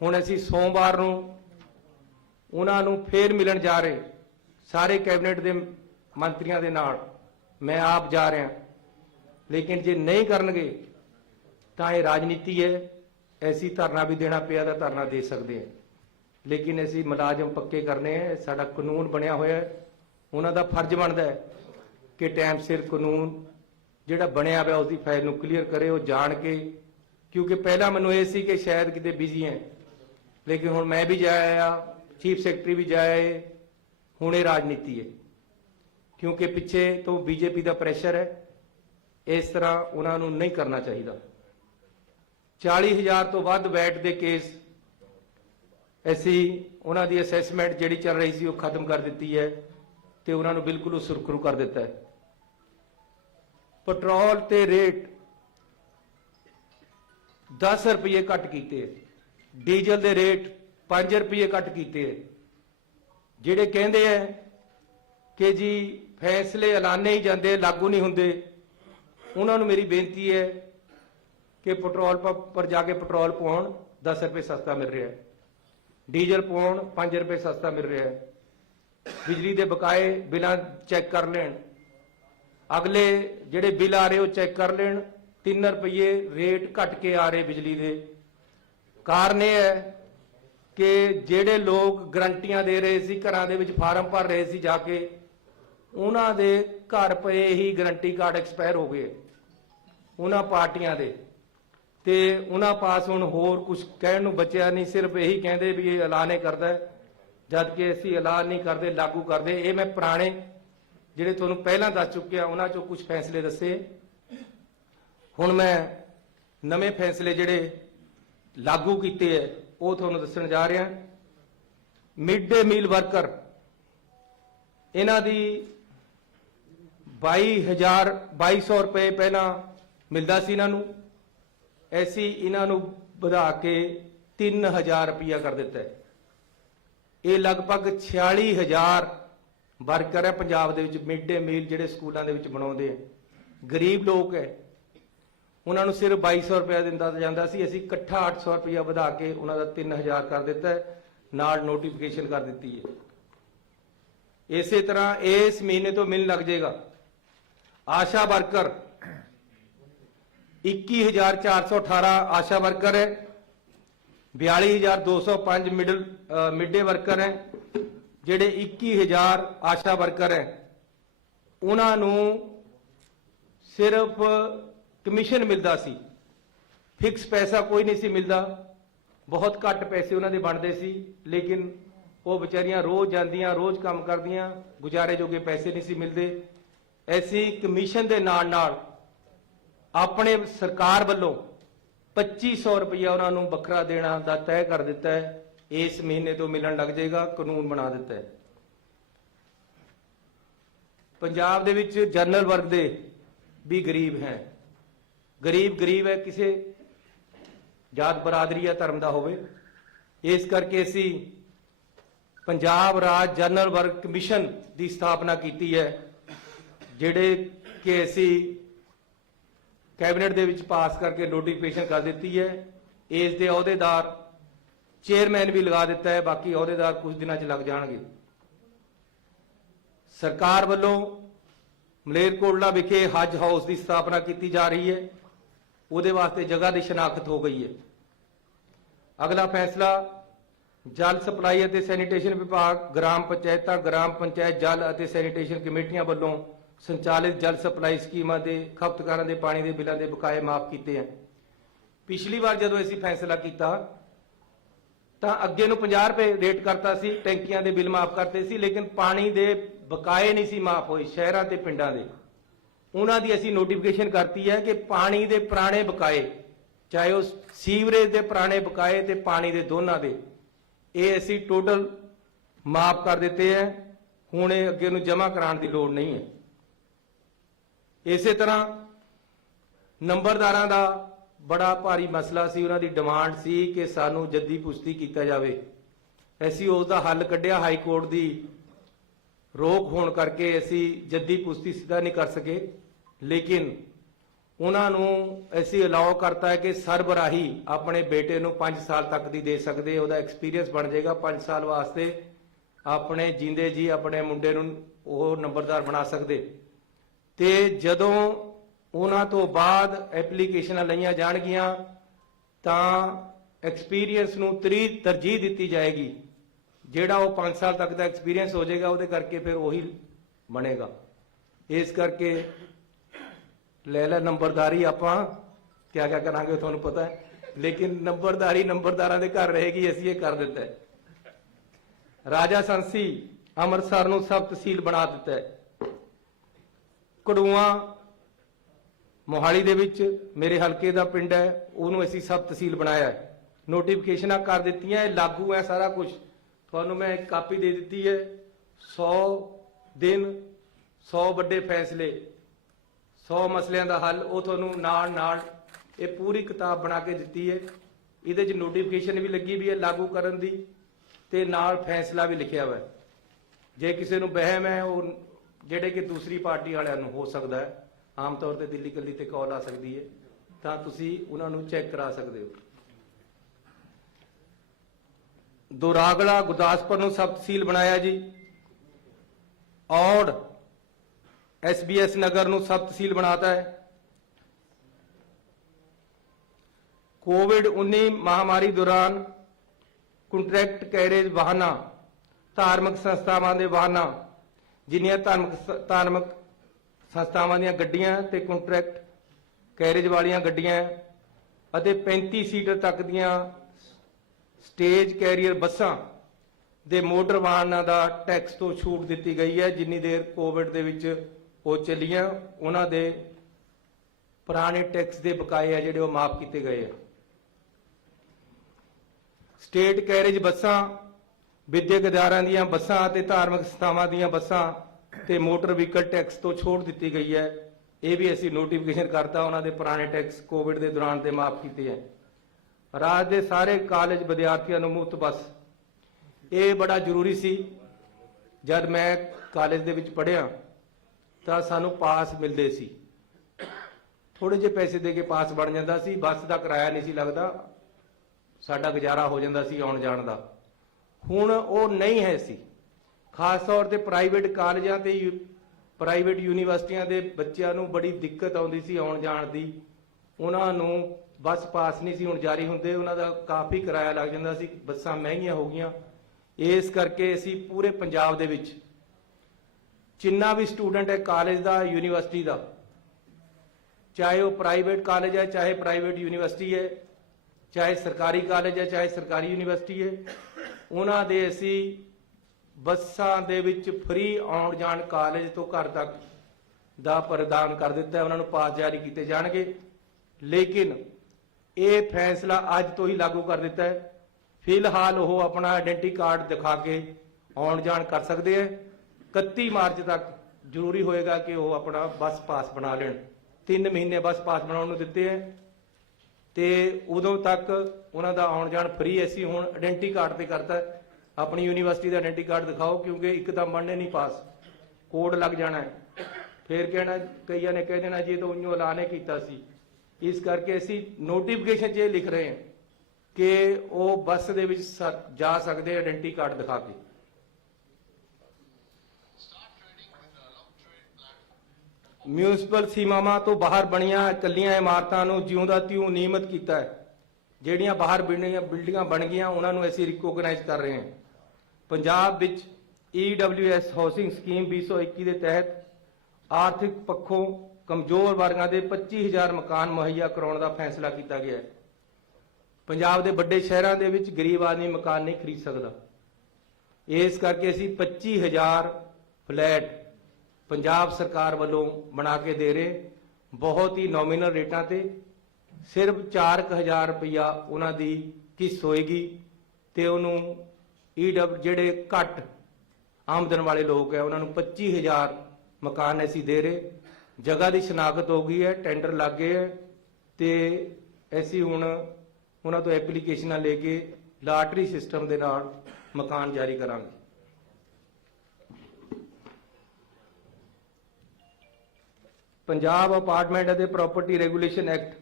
ਹੁਣ ਅਸੀਂ ਸੋਮਵਾਰ ਨੂੰ ਉਹਨਾਂ ਨੂੰ ਫੇਰ ਮਿਲਣ ਜਾ ਰਹੇ, ਸਾਰੇ ਕੈਬਨਿਟ ਦੇ ਮੰਤਰੀਆਂ ਦੇ ਨਾਲ ਮੈਂ ਆਪ ਜਾ ਰਿਹਾ, ਲੇਕਿਨ ਜੇ ਨਹੀਂ ਕਰਨਗੇ ਤਾਂ ਇਹ ਰਾਜਨੀਤੀ ਹੈ। ਐਸੀ ਧਰਨਾ ਵੀ ਦੇਣਾ ਪਿਆ ਤਾਂ ਧਰਨਾ ਦੇ ਸਕਦੇ ਹਾਂ, ਲੇਕਿਨ ਅਸੀਂ ਮੁਲਾਜ਼ਮ ਪੱਕੇ ਕਰਨੇ ਹੈ। ਸਾਡਾ ਕਾਨੂੰਨ ਬਣਿਆ ਹੋਇਆ ਹੈ, ਉਹਨਾਂ ਦਾ ਫਰਜ਼ ਬਣਦਾ ਹੈ ਕਿ ਟਾਈਮ ਸਿਰ ਕਾਨੂੰਨ ਜਿਹੜਾ ਬਣਿਆ ਹੋਇਆ ਉਸਦੀ ਫਾਈਲ ਨੂੰ ਕਲੀਅਰ ਕਰੇ, ਉਹ ਜਾਣ ਕੇ। ਕਿਉਂਕਿ ਪਹਿਲਾਂ ਮੈਨੂੰ ਇਹ ਸੀ ਕਿ ਸ਼ਾਇਦ ਕਿਤੇ ਬਿਜ਼ੀ ਹੈ, ਲੇਕਿਨ ਹੁਣ ਮੈਂ ਵੀ ਜਾਇਆ, ਚੀਫ ਸੈਕਟਰੀ ਵੀ ਜਾਇਆ, ਹੁਣ ਇਹ ਰਾਜਨੀਤੀ ਹੈ, ਕਿਉਂਕਿ ਪਿੱਛੇ ਤੋਂ ਬੀਜੇਪੀ ਦਾ ਪ੍ਰੈਸ਼ਰ ਹੈ। ਇਸ ਤਰ੍ਹਾਂ ਉਹਨਾਂ ਨੂੰ ਨਹੀਂ ਕਰਨਾ ਚਾਹੀਦਾ। 40,000 ਤੋਂ ਵੱਧ ਵੈਟ ਦੇ ਕੇਸ ਅਸੀਂ ਉਹਨਾਂ ਦੀ ਅਸੈਸਮੈਂਟ ਜਿਹੜੀ ਚੱਲ ਰਹੀ ਸੀ ਉਹ ਖਤਮ ਕਰ ਦਿੱਤੀ ਹੈ ਤੇ ਉਹਨਾਂ ਨੂੰ ਬਿਲਕੁਲ ਸੁਰਖਰੂ ਕਰ ਦਿੱਤਾ ਹੈ। ਪੈਟਰੋਲ ਤੇ ਰੇਟ 10 ਰੁਪਏ ਘੱਟ ਕੀਤੇ, ਡੀਜ਼ਲ ਦੇ ਰੇਟ 5 ਰੁਪਏ ਘੱਟ ਕੀਤੇ। ਜਿਹੜੇ ਕਹਿੰਦੇ ਆ ਕਿ ਜੀ ਫੈਸਲੇ ਐਲਾਨੇ ਹੀ ਜਾਂਦੇ, ਲਾਗੂ ਨਹੀਂ ਹੁੰਦੇ, ਉਹਨਾਂ ਨੂੰ ਮੇਰੀ ਬੇਨਤੀ ਹੈ ਕਿ ਪੈਟਰੋਲ ਪੰਪ ਪਰ ਜਾ ਕੇ ਪੈਟਰੋਲ ਪਾਉਣ, 10 ਰੁਪਏ ਸਸਤਾ ਮਿਲ ਰਿਹਾ ਹੈ, ਡੀਜ਼ਲ ਪਾਉਣ 5 ਰੁਪਏ ਸਸਤਾ ਮਿਲ ਰਿਹਾ ਹੈ। ਬਿਜਲੀ ਦੇ ਬਕਾਏ ਬਿਲਾਂ ਚੈੱਕ ਕਰ ਲੈਣ, ਅਗਲੇ ਜਿਹੜੇ ਬਿੱਲ ਆ ਰਹੇ ਉਹ ਚੈੱਕ ਕਰ ਲੈਣ। 3 ਰੁਪਏ ਰੇਟ ਘਟ ਕੇ ਆ ਰਹੇ ਬਿਜਲੀ ਦੇ। ਕਾਰਨ ਇਹ ਹੈ ਕਿ ਜਿਹੜੇ ਲੋਕ ਗਰੰਟੀਆਂ ਦੇ ਰਹੇ ਸੀ, ਘਰਾਂ ਦੇ ਵਿੱਚ ਫਾਰਮ ਭਰ ਰਹੇ ਸੀ ਜਾ ਕੇ, ਉਹਨਾਂ ਦੇ ਘਰ ਪਏ ਹੀ ਗਰੰਟੀ ਕਾਰਡ ਐਕਸਪਾਇਰ ਹੋ ਗਏ ਉਹਨਾਂ ਪਾਰਟੀਆਂ ਦੇ, ਤੇ ਉਹਨਾਂ ਪਾਸ ਹੁਣ ਹੋਰ ਕੁਝ ਕਹਿਣ ਨੂੰ ਬਚਿਆ ਨਹੀਂ। ਸਿਰਫ ਇਹੀ ਕਹਿੰਦੇ ਵੀ ਇਹ ਐਲਾਨ ਕਰਦਾ, ਜਦ ਕਿ ਅਸੀਂ ਐਲਾਨ ਨਹੀਂ ਕਰਦੇ, ਲਾਗੂ ਕਰਦੇ। ਇਹ ਮੈਂ ਪੁਰਾਣੇ ਜਿਹੜੇ ਤੁਹਾਨੂੰ ਪਹਿਲਾਂ ਦੱਸ ਚੁੱਕਿਆ ਉਹਨਾਂ ਚੋਂ ਕੁਝ ਫੈਸਲੇ ਦੱਸੇ। ਹੁਣ ਮੈਂ ਨਵੇਂ ਫੈਸਲੇ ਜਿਹੜੇ ਲਾਗੂ ਕੀਤੇ ਹੈ ਉਹ ਤੁਹਾਨੂੰ ਦੱਸਣ ਜਾ ਰਿਹਾ। ਮਿਡ ਡੇ ਮੀਲ ਵਰਕਰ, ਇਹਨਾਂ ਦੀ 22,200 ਰੁਪਏ ਪਹਿਲਾਂ ਮਿਲਦਾ ਸੀ ਇਹਨਾਂ ਨੂੰ, ਅਸੀਂ ਇਹਨਾਂ ਨੂੰ ਵਧਾ ਕੇ 3,000 ਰੁਪਇਆ ਕਰ ਦਿੱਤਾ ਹੈ। ਇਹ ਲਗਭਗ 46,000 ਵਰਕਰ ਹੈ ਪੰਜਾਬ ਦੇ ਵਿੱਚ ਮਿਡ ਡੇ ਮੀਲ ਜਿਹੜੇ ਸਕੂਲਾਂ ਦੇ ਵਿੱਚ ਬਣਾਉਂਦੇ ਆ। ਗਰੀਬ ਲੋਕ ਹੈ, ਉਹਨਾਂ ਨੂੰ ਸਿਰਫ 2200 ਰੁਪਇਆ ਦਿੰਦਾ ਜਾਂਦਾ ਸੀ, ਅਸੀਂ ਇਕੱਠਾ 800 ਰੁਪਇਆ ਵਧਾ ਕੇ ਉਹਨਾਂ ਦਾ 3000 ਕਰ ਦਿੱਤਾ ਹੈ, ਨਾਲ ਨੋਟੀਫਿਕੇਸ਼ਨ ਕਰ ਦਿੱਤੀ ਹੈ। ਇਸੇ ਤਰ੍ਹਾਂ ਇਸ ਮਹੀਨੇ ਤੋਂ ਮਿਲਣ ਲੱਗ ਜਾਏਗਾ। ਆਸ਼ਾ ਵਰਕਰ 21,418 ਆਸ਼ਾ ਵਰਕਰ ਹੈ, 42,205 ਮਿਡ ਡੇ ਵਰਕਰ ਹੈ। ਜਿਹੜੇ 21,000 ਆਸ਼ਾ ਵਰਕਰ ਹੈ ਉਹਨਾਂ ਨੂੰ ਸਿਰਫ ਕਮਿਸ਼ਨ ਮਿਲਦਾ ਸੀ, ਫਿਕਸ ਪੈਸਾ ਕੋਈ ਨਹੀਂ ਸੀ ਮਿਲਦਾ, ਬਹੁਤ ਘੱਟ ਪੈਸੇ ਉਹਨਾਂ ਦੇ ਬਣਦੇ ਸੀ, ਲੇਕਿਨ ਉਹ ਵਿਚਾਰੀਆਂ ਰੋਜ਼ ਜਾਂਦੀਆਂ, ਰੋਜ਼ ਕੰਮ ਕਰਦੀਆਂ, ਗੁਜ਼ਾਰੇ ਜੋਗੇ ਪੈਸੇ ਨਹੀਂ ਸੀ ਮਿਲਦੇ। ਐਸੀ ਕਮਿਸ਼ਨ ਦੇ ਨਾਲ ਨਾਲ ਆਪਣੇ ਸਰਕਾਰ ਵੱਲੋਂ 2500 ਰੁਪਇਆ ਉਹਨਾਂ ਨੂੰ ਵੱਖਰਾ ਦੇਣਾ ਦਾ ਤੈਅ ਕਰ ਦਿੱਤਾ ਹੈ। ਇਸ ਮਹੀਨੇ ਤੋਂ ਮਿਲਣ ਲੱਗ ਜਾਏਗਾ, ਕਾਨੂੰਨ ਬਣਾ ਦਿੱਤਾ ਹੈ। ਪੰਜਾਬ ਦੇ ਵਿੱਚ ਜਨਰਲ ਵਰਗ ਦੇ ਵੀ ਗਰੀਬ ਹੈ। ਗਰੀਬ ਹੈ, ਕਿਸੇ ਜਾਤ ਬਰਾਦਰੀ ਜਾਂ ਧਰਮ ਦਾ ਹੋਵੇ। ਇਸ ਕਰਕੇ ਅਸੀਂ ਪੰਜਾਬ ਰਾਜ ਜਨਰਲ ਵਰਗ ਕਮਿਸ਼ਨ ਦੀ ਸਥਾਪਨਾ ਕੀਤੀ ਹੈ, ਜਿਹੜੇ ਕਿ ਅਸੀਂ ਕੈਬਨਿਟ ਦੇ ਵਿੱਚ ਪਾਸ ਕਰਕੇ ਨੋਟੀਫਿਕੇਸ਼ਨ ਕਰ ਦਿੱਤੀ ਹੈ। ਇਸ ਦੇ ਅਹੁਦੇਦਾਰ ਚੇਅਰਮੈਨ ਵੀ ਲਗਾ ਦਿੱਤਾ ਹੈ, ਬਾਕੀ ਅਹੁਦੇਦਾਰ ਕੁਝ ਦਿਨਾਂ 'ਚ ਲੱਗ ਜਾਣਗੇ। ਸਰਕਾਰ ਵੱਲੋਂ ਮਲੇਰਕੋਟਲਾ ਵਿਖੇ ਹਜ ਹਾਊਸ ਦੀ ਸਥਾਪਨਾ ਕੀਤੀ ਜਾ ਰਹੀ ਹੈ, ਉਹਦੇ ਵਾਸਤੇ ਜਗ੍ਹਾ ਦੀ ਸ਼ਨਾਖਤ ਹੋ ਗਈ ਹੈ। ਅਗਲਾ ਫੈਸਲਾ ਜਲ ਸਪਲਾਈ ਅਤੇ ਸੈਨੀਟੇਸ਼ਨ ਵਿਭਾਗ, ਗ੍ਰਾਮ ਪੰਚਾਇਤਾਂ, ਗ੍ਰਾਮ ਪੰਚਾਇਤ ਜਲ ਅਤੇ ਸੈਨੀਟੇਸ਼ਨ ਕਮੇਟੀਆਂ ਵੱਲੋਂ ਸੰਚਾਲਿਤ ਜਲ ਸਪਲਾਈ ਸਕੀਮਾਂ ਦੇ ਖਪਤਕਾਰਾਂ ਦੇ ਪਾਣੀ ਦੇ ਬਿੱਲਾਂ ਦੇ ਬਕਾਏ ਮਾਫ ਕੀਤੇ ਹਨ। ਪਿਛਲੀ ਵਾਰ ਜਦੋਂ ਅਸੀਂ ਫੈਸਲਾ ਕੀਤਾ ਤਾਂ ਅੱਗੇ ਨੂੰ 50 ਰੁਪਏ ਰੇਟ ਕਰਤਾ ਸੀ, ਟੈਂਕੀਆਂ ਦੇ ਬਿੱਲ ਮਾਫ ਕਰਤੇ ਸੀ, ਲੇਕਿਨ ਪਾਣੀ ਦੇ ਬਕਾਏ ਨਹੀਂ ਸੀ ਮਾਫ ਹੋਏ। ਸ਼ਹਿਰਾਂ ਤੇ ਪਿੰਡਾਂ ਦੇ ਉਹਨਾਂ ਦੀ ਅਸੀਂ ਨੋਟੀਫਿਕੇਸ਼ਨ ਕਰਤੀ ਹੈ ਕਿ ਪਾਣੀ ਦੇ ਪੁਰਾਣੇ ਬਕਾਏ, ਚਾਹੇ ਉਹ ਸੀਵਰੇਜ ਦੇ ਪੁਰਾਣੇ ਬਕਾਏ ਤੇ ਪਾਣੀ ਦੇ ਦੋਨਾਂ ਦੇ, ਇਹ ਅਸੀਂ ਟੋਟਲ ਮਾਫ ਕਰ ਦਿੱਤੇ ਹੈ। ਹੁਣ ਇਹ ਅੱਗੇ ਨੂੰ ਜਮ੍ਹਾਂ ਕਰਾਉਣ ਦੀ ਲੋੜ ਨਹੀਂ ਹੈ। ਇਸੇ ਤਰ੍ਹਾਂ ਨੰਬਰਦਾਰਾਂ ਦਾ ਬੜਾ ਭਾਰੀ ਮਸਲਾ ਸੀ, ਉਹਨਾਂ ਦੀ ਡਿਮਾਂਡ ਸੀ ਕਿ ਸਾਨੂੰ ਜੱਦੀ ਪੁਸ਼ਤੀ ਕੀਤਾ ਜਾਵੇ। ਅਸੀਂ ਉਸ ਦਾ ਹੱਲ ਕੱਢਿਆ, ਹਾਈ ਕੋਰਟ ਦੀ ਰੋਕ ਹੋਣ ਕਰਕੇ ਅਸੀਂ ਜੱਦੀ ਪੁਸ਼ਤੀ ਸਿੱਧਾ ਨਹੀਂ ਕਰ ਸਕੇ, ਲੇਕਿਨ ਉਹਨਾਂ ਨੂੰ ਅਸੀਂ ਅਲਾਉ ਕਰਤਾ ਹੈ ਕਿ ਸਰਬਰਾਹੀ ਆਪਣੇ ਬੇਟੇ ਨੂੰ 5 ਸਾਲ ਤੱਕ ਦੀ ਦੇ ਸਕਦੇ, ਉਹਦਾ ਐਕਸਪੀਰੀਅੰਸ ਬਣ ਜਾਏਗਾ 5 ਸਾਲ ਵਾਸਤੇ, ਆਪਣੇ ਜਿੰਦੇ ਜੀ ਆਪਣੇ ਮੁੰਡੇ ਨੂੰ ਉਹ ਨੰਬਰਦਾਰ ਬਣਾ ਸਕਦੇ। ਤੇ ਜਦੋਂ ਉਹਨਾਂ ਤੋਂ ਬਾਅਦ ਐਪਲੀਕੇਸ਼ਨਾਂ ਲਈਆਂ ਜਾਣਗੀਆਂ ਤਾਂ ਐਕਸਪੀਰੀਅੰਸ ਨੂੰ ਤਰਜੀਹ ਦਿੱਤੀ ਜਾਏਗੀ। ਜਿਹੜਾ ਉਹ 5 ਸਾਲ ਤੱਕ ਦਾ ਐਕਸਪੀਰੀਅੰਸ ਹੋ ਜਾਏਗਾ ਉਹਦੇ ਕਰਕੇ ਫਿਰ ਉਹੀ ਬਣੇਗਾ। ਇਸ ਕਰਕੇ ਲੈ ਨੰਬਰਦਾਰੀ ਆਪਾਂ ਕਿਆ ਕਰਾਂਗੇ ਤੁਹਾਨੂੰ ਪਤਾ ਹੈ, ਲੇਕਿਨ ਨੰਬਰਦਾਰੀ ਨੰਬਰਦਾਰਾਂ ਦੇ ਘਰ ਰਹੇਗੀ, ਅਸੀਂ ਇਹ ਕਰ ਦਿੱਤਾ ਹੈ। ਰਾਜਾ ਸੰਸੀ ਅੰਮ੍ਰਿਤਸਰ ਨੂੰ ਸਬ ਤਹਿਸੀਲ ਬਣਾ ਦਿੱਤਾ ਹੈ। ਕੜੂਆ ਮੋਹਾਲੀ ਦੇ ਵਿੱਚ ਮੇਰੇ ਹਲਕੇ ਦਾ ਪਿੰਡ ਹੈ, ਉਹਨੂੰ ਅਸੀਂ ਸਬ ਤਹਿਸੀਲ ਬਣਾਇਆ ਹੈ। ਨੋਟੀਫਿਕੇਸ਼ਨਾਂ ਕਰ ਦਿੱਤੀਆਂ, ਇਹ ਲਾਗੂ ਹੈ ਸਾਰਾ ਕੁਝ। ਤੁਹਾਨੂੰ ਮੈਂ ਇੱਕ ਕਾਪੀ ਦੇ ਦਿੱਤੀ ਹੈ। 100 ਦਿਨ 100 ਵੱਡੇ ਫੈਸਲੇ, 100 ਮਸਲਿਆਂ ਦਾ ਹੱਲ, ਉਹ ਤੁਹਾਨੂੰ ਨਾਲ ਇਹ ਪੂਰੀ ਕਿਤਾਬ ਬਣਾ ਕੇ ਦਿੱਤੀ ਹੈ। ਇਹਦੇ 'ਚ ਨੋਟੀਫਿਕੇਸ਼ਨ ਵੀ ਲੱਗੀ ਵੀ ਹੈ ਲਾਗੂ ਕਰਨ ਦੀ, ਤੇ ਨਾਲ ਫੈਸਲਾ ਵੀ ਲਿਖਿਆ ਹੋਇਆ ਹੈ। ਜੇ ਕਿਸੇ ਨੂੰ ਵਹਿਮ ਹੈ, ਉਹ ਜਿਹੜੇ ਕਿ ਦੂਸਰੀ ਪਾਰਟੀ ਵਾਲਿਆਂ ਨੂੰ ਹੋ ਸਕਦਾ ਹੈ, ਆਮ ਤੌਰ ਤੇ ਦਿੱਲੀ ਕੱਲੀ ਤੇ ਕਾਲ ਆ ਸਕਦੀ ਹੈ, ਤਾਂ ਤੁਸੀਂ ਉਹਨਾਂ ਨੂੰ ਚੈੱਕ ਕਰਾ ਸਕਦੇ ਹੋ। ਦੁਰਾਗਲਾ ਗੁਰਦਾਸਪੁਰ ਨੂੰ ਸਬ ਤਹਿਸੀਲ ਬਣਾਇਆ ਜੀ। ਔੜ SBS ਨਗਰ ਨੂੰ ਸਬ ਤਹਿਸੀਲ ਬਣਾਤਾ ਹੈ। कोविड-19 महामारी दौरान ਕੰਟਰੈਕਟ ਕੈਰੇਜ ਵਾਹਨਾਂ, ਧਾਰਮਿਕ ਸੰਸਥਾਵਾਂ ਦੇ ਵਾਹਨਾਂ, ਜਿੰਨੀਆਂ ਧਾਰਮਿਕ ਸੰਸਥਾਵਾਂ ਦੀਆਂ ਗੱਡੀਆਂ ਤੇ ਕੰਟਰੈਕਟ ਕੈਰੇਜ ਵਾਲੀਆਂ ਗੱਡੀਆਂ ਅਤੇ 35 ਸੀਟਰ ਤੱਕ ਦੀਆਂ ਸਟੇਜ ਕੈਰੀਅਰ ਬੱਸਾਂ ਦੇ ਮੋਟਰ ਵਾਹਨਾਂ ਦਾ ਟੈਕਸ ਤੋਂ ਛੂਟ ਦਿੱਤੀ ਗਈ ਹੈ। ਜਿੰਨੀ ਦੇਰ ਕੋਵਿਡ ਦੇ ਵਿੱਚ ਉਹ ਚੱਲੀਆਂ, ਉਹਨਾਂ ਦੇ ਪੁਰਾਣੇ ਟੈਕਸ ਦੇ ਬਕਾਏ ਆ ਜਿਹੜੇ ਉਹ ਮਾਫ ਕੀਤੇ ਗਏ ਆ। ਸਟੇਟ ਕੈਰੇਜ ਬੱਸਾਂ, ਵਿਦਿਅਕ ਅਦਾਰਿਆਂ ਦੀਆਂ ਬੱਸਾਂ ਅਤੇ ਧਾਰਮਿਕ ਸੰਸਥਾਵਾਂ ਦੀਆਂ ਬੱਸਾਂ ਤੇ ਮੋਟਰ ਵਹੀਕਲ ਟੈਕਸ ਤੋਂ ਛੋਟ ਦਿੱਤੀ ਗਈ ਹੈ। ਇਹ ਵੀ ਅਸੀਂ ਨੋਟੀਫਿਕੇਸ਼ਨ ਕਰਤਾ, ਉਹਨਾਂ ਦੇ ਪੁਰਾਣੇ ਟੈਕਸ ਕੋਵਿਡ ਦੇ ਦੌਰਾਨ ਤੇ ਮਾਫ ਕੀਤੇ ਹੈ। ਰਾਜ ਦੇ ਸਾਰੇ ਕਾਲਜ ਵਿਦਿਆਰਥੀਆਂ ਨੂੰ ਮੁਫਤ ਬੱਸ, ਇਹ ਬੜਾ ਜ਼ਰੂਰੀ ਸੀ। ਜਦ ਮੈਂ ਕਾਲਜ ਦੇ ਵਿੱਚ ਪੜ੍ਹਿਆ ਤਾਂ ਸਾਨੂੰ ਪਾਸ ਮਿਲਦੇ ਸੀ, ਥੋੜੇ ਜਿਹੇ ਪੈਸੇ ਦੇ ਕੇ ਪਾਸ ਬਣ ਜਾਂਦਾ ਸੀ, ਬੱਸ ਦਾ ਕਿਰਾਇਆ ਨਹੀਂ ਸੀ ਲੱਗਦਾ, ਸਾਡਾ ਗੁਜ਼ਾਰਾ ਹੋ ਜਾਂਦਾ ਸੀ ਆਉਣ ਜਾਣ ਦਾ। ਹੁਣ ਉਹ ਨਹੀਂ ਹੈ ਸੀ। ਖਾਸ ਤੌਰ ਤੇ ਪ੍ਰਾਈਵੇਟ ਕਾਲਜਾਂ ਤੇ ਪ੍ਰਾਈਵੇਟ ਯੂਨੀਵਰਸਿਟੀਆਂ ਦੇ ਬੱਚਿਆਂ ਨੂੰ ਬੜੀ ਦਿੱਕਤ ਆਉਂਦੀ ਸੀ ਆਉਣ ਜਾਣ ਦੀ। ਉਹਨਾਂ ਨੂੰ ਬੱਸ ਪਾਸ ਨਹੀਂ ਸੀ ਹੁਣ ਜਾਰੀ ਹੁੰਦੇ, ਉਹਨਾਂ ਦਾ ਕਾਫੀ ਕਿਰਾਇਆ ਲੱਗ ਜਾਂਦਾ ਸੀ, ਬੱਸਾਂ ਮਹਿੰਗੀਆਂ ਹੋ ਗਈਆਂ। ਇਸ ਕਰਕੇ ਅਸੀਂ ਪੂਰੇ ਪੰਜਾਬ ਦੇ ਵਿੱਚ ਜਿੰਨਾ ਵੀ ਸਟੂਡੈਂਟ ਹੈ ਕਾਲਜ ਦਾ, ਯੂਨੀਵਰਸਿਟੀ ਦਾ, ਚਾਹੇ ਉਹ ਪ੍ਰਾਈਵੇਟ ਕਾਲਜ ਹੈ, ਚਾਹੇ ਪ੍ਰਾਈਵੇਟ ਯੂਨੀਵਰਸਿਟੀ ਹੈ, ਚਾਹੇ ਸਰਕਾਰੀ ਕਾਲਜ ਹੈ, ਚਾਹੇ ਸਰਕਾਰੀ ਯੂਨੀਵਰਸਿਟੀ ਹੈ, ਉਹਨਾਂ ਦੇ ਅਸੀਂ ਬੱਸਾਂ ਦੇ ਵਿੱਚ ਫ੍ਰੀ ਆਉਣ ਜਾਣ ਕਾਲਜ ਤੋਂ ਘਰ ਤੱਕ ਦਾ ਪ੍ਰਦਾਨ ਕਰ ਦਿੱਤਾ ਹੈ। ਉਹਨਾਂ ਨੂੰ ਪਾਸ ਜਾਰੀ ਕੀਤੇ ਜਾਣਗੇ, ਲੇਕਿਨ ਇਹ ਫੈਸਲਾ ਅੱਜ ਤੋਂ ਹੀ ਲਾਗੂ ਕਰ ਦਿੱਤਾ ਹੈ। ਫਿਲਹਾਲ ਉਹ ਆਪਣਾ ਆਇਡੈਂਟੀ ਕਾਰਡ ਦਿਖਾ ਕੇ ਆਉਣ ਜਾਣ ਕਰ ਸਕਦੇ ਹੈ। 31 ਮਾਰਚ ਤੱਕ ਜ਼ਰੂਰੀ ਹੋਏਗਾ ਕਿ ਉਹ ਆਪਣਾ ਬੱਸ ਪਾਸ ਬਣਾ ਲੈਣ। 3 ਮਹੀਨੇ ਬੱਸ ਪਾਸ ਬਣਾਉਣ ਨੂੰ ਦਿੱਤੇ ਹੈ ਤੇ ਉਦੋਂ ਤੱਕ ਉਹਨਾਂ ਦਾ ਆਉਣ ਜਾਣ ਫ੍ਰੀ। ਅਸੀਂ ਹੁਣ ਆਇਡੈਂਟੀ ਕਾਰਡ ਤੇ ਕਰਤਾ ਹੈ। ਆਪਣੀ ਯੂਨੀਵਰਸਿਟੀ ਦਾ ਆਇਡੈਂਟੀ ਕਾਰਡ ਦਿਖਾਓ, ਕਿਉਂਕਿ ਇੱਕਦਮ ਬਣਨੇ ਨਹੀਂ ਪਾਸ, ਕੋਡ ਲੱਗ ਜਾਣਾ ਹੈ। ਫਿਰ ਕਹਿਣਾ, ਕਈਆਂ ਨੇ ਕਹਿ ਦੇਣਾ ਜੀ ਇਹ ਤਾਂ ਉਈਓ ਐਲਾਨ ਹੀ ਕੀਤਾ ਸੀ। ਇਸ ਕਰਕੇ ਅਸੀਂ ਨੋਟੀਫਿਕੇਸ਼ਨ 'ਚ ਇਹ ਲਿਖ ਰਹੇ ਹਾਂ ਕਿ ਉਹ ਬੱਸ ਦੇ ਵਿੱਚ ਜਾ ਸਕਦੇ ਆਇਡੈਂਟੀ ਕਾਰਡ ਦਿਖਾ ਕੇ। ਮਿਊਨਿਸਪਲ ਸੀਮਾਵਾਂ ਤੋਂ ਬਾਹਰ ਬਣੀਆਂ ਇਕੱਲੀਆਂ ਇਮਾਰਤਾਂ ਨੂੰ ਜਿਉਂ ਦਾ ਤਿਉਂ ਨਿਯਮਿਤ ਕੀਤਾ ਹੈ। ਜਿਹੜੀਆਂ ਬਾਹਰ ਬਿਲਡਿੰਗਾਂ ਬਣ ਗਈਆਂ ਉਹਨਾਂ ਨੂੰ ਅਸੀਂ ਰਿਕੋਗਨਾਈਜ਼ ਕਰ ਰਹੇ ਹਾਂ। ਪੰਜਾਬ ਵਿੱਚ EWS ਹਾਊਸਿੰਗ ਸਕੀਮ 2021 ਦੇ ਤਹਿਤ ਆਰਥਿਕ ਪੱਖੋਂ ਕਮਜ਼ੋਰ ਵਰਗਾਂ ਦੇ 25,000 ਮਕਾਨ ਮੁਹੱਈਆ ਕਰਾਉਣ ਦਾ ਫੈਸਲਾ ਕੀਤਾ ਗਿਆ ਹੈ। ਪੰਜਾਬ ਦੇ ਵੱਡੇ ਸ਼ਹਿਰਾਂ ਦੇ ਵਿੱਚ ਗਰੀਬ ਆਦਮੀ ਮਕਾਨ ਨਹੀਂ ਖਰੀਦ ਸਕਦਾ। ਇਸ ਕਰਕੇ ਅਸੀਂ 25,000 ਫਲੈਟ ਪੰਜਾਬ ਸਰਕਾਰ ਵੱਲੋਂ ਬਣਾ ਕੇ ਦੇ ਰਹੇ, ਬਹੁਤ ਹੀ ਨੋਮੀਨਲ ਰੇਟਾਂ ਤੇ। ਸਿਰਫ 4,000 ਰੁਪਇਆ ਉਹਨਾਂ ਦੀ ਕਿਸ਼ਤ ਹੋਏਗੀ ਤੇ ਉਹਨੂੰ ਜਿਹੜੇ ਘੱਟ ਆਮਦਨ ਵਾਲੇ ਲੋਕ ਹੈ ਉਹਨਾਂ ਨੂੰ 25,000 ਮਕਾਨ ਅਸੀਂ ਦੇ ਰਹੇ। ਜਗ੍ਹਾ ਦੀ ਸ਼ਨਾਖਤ ਹੋ ਗਈ ਹੈ, ਟੈਂਡਰ ਲੱਗ ਗਏ ਹੈ ਤੇ ਅਸੀਂ ਹੁਣ ਉਹਨਾਂ ਤੋਂ ਐਪਲੀਕੇਸ਼ਨਾਂ ਲੈ ਕੇ ਲਾਟਰੀ ਸਿਸਟਮ ਦੇ ਨਾਲ ਮਕਾਨ ਜਾਰੀ ਕਰਾਂਗੇ। ਪੰਜਾਬ ਅਪਾਰਟਮੈਂਟ ਅਤੇ ਪ੍ਰਾਪਰਟੀ ਰੈਗੂਲੇਸ਼ਨ ਐਕਟ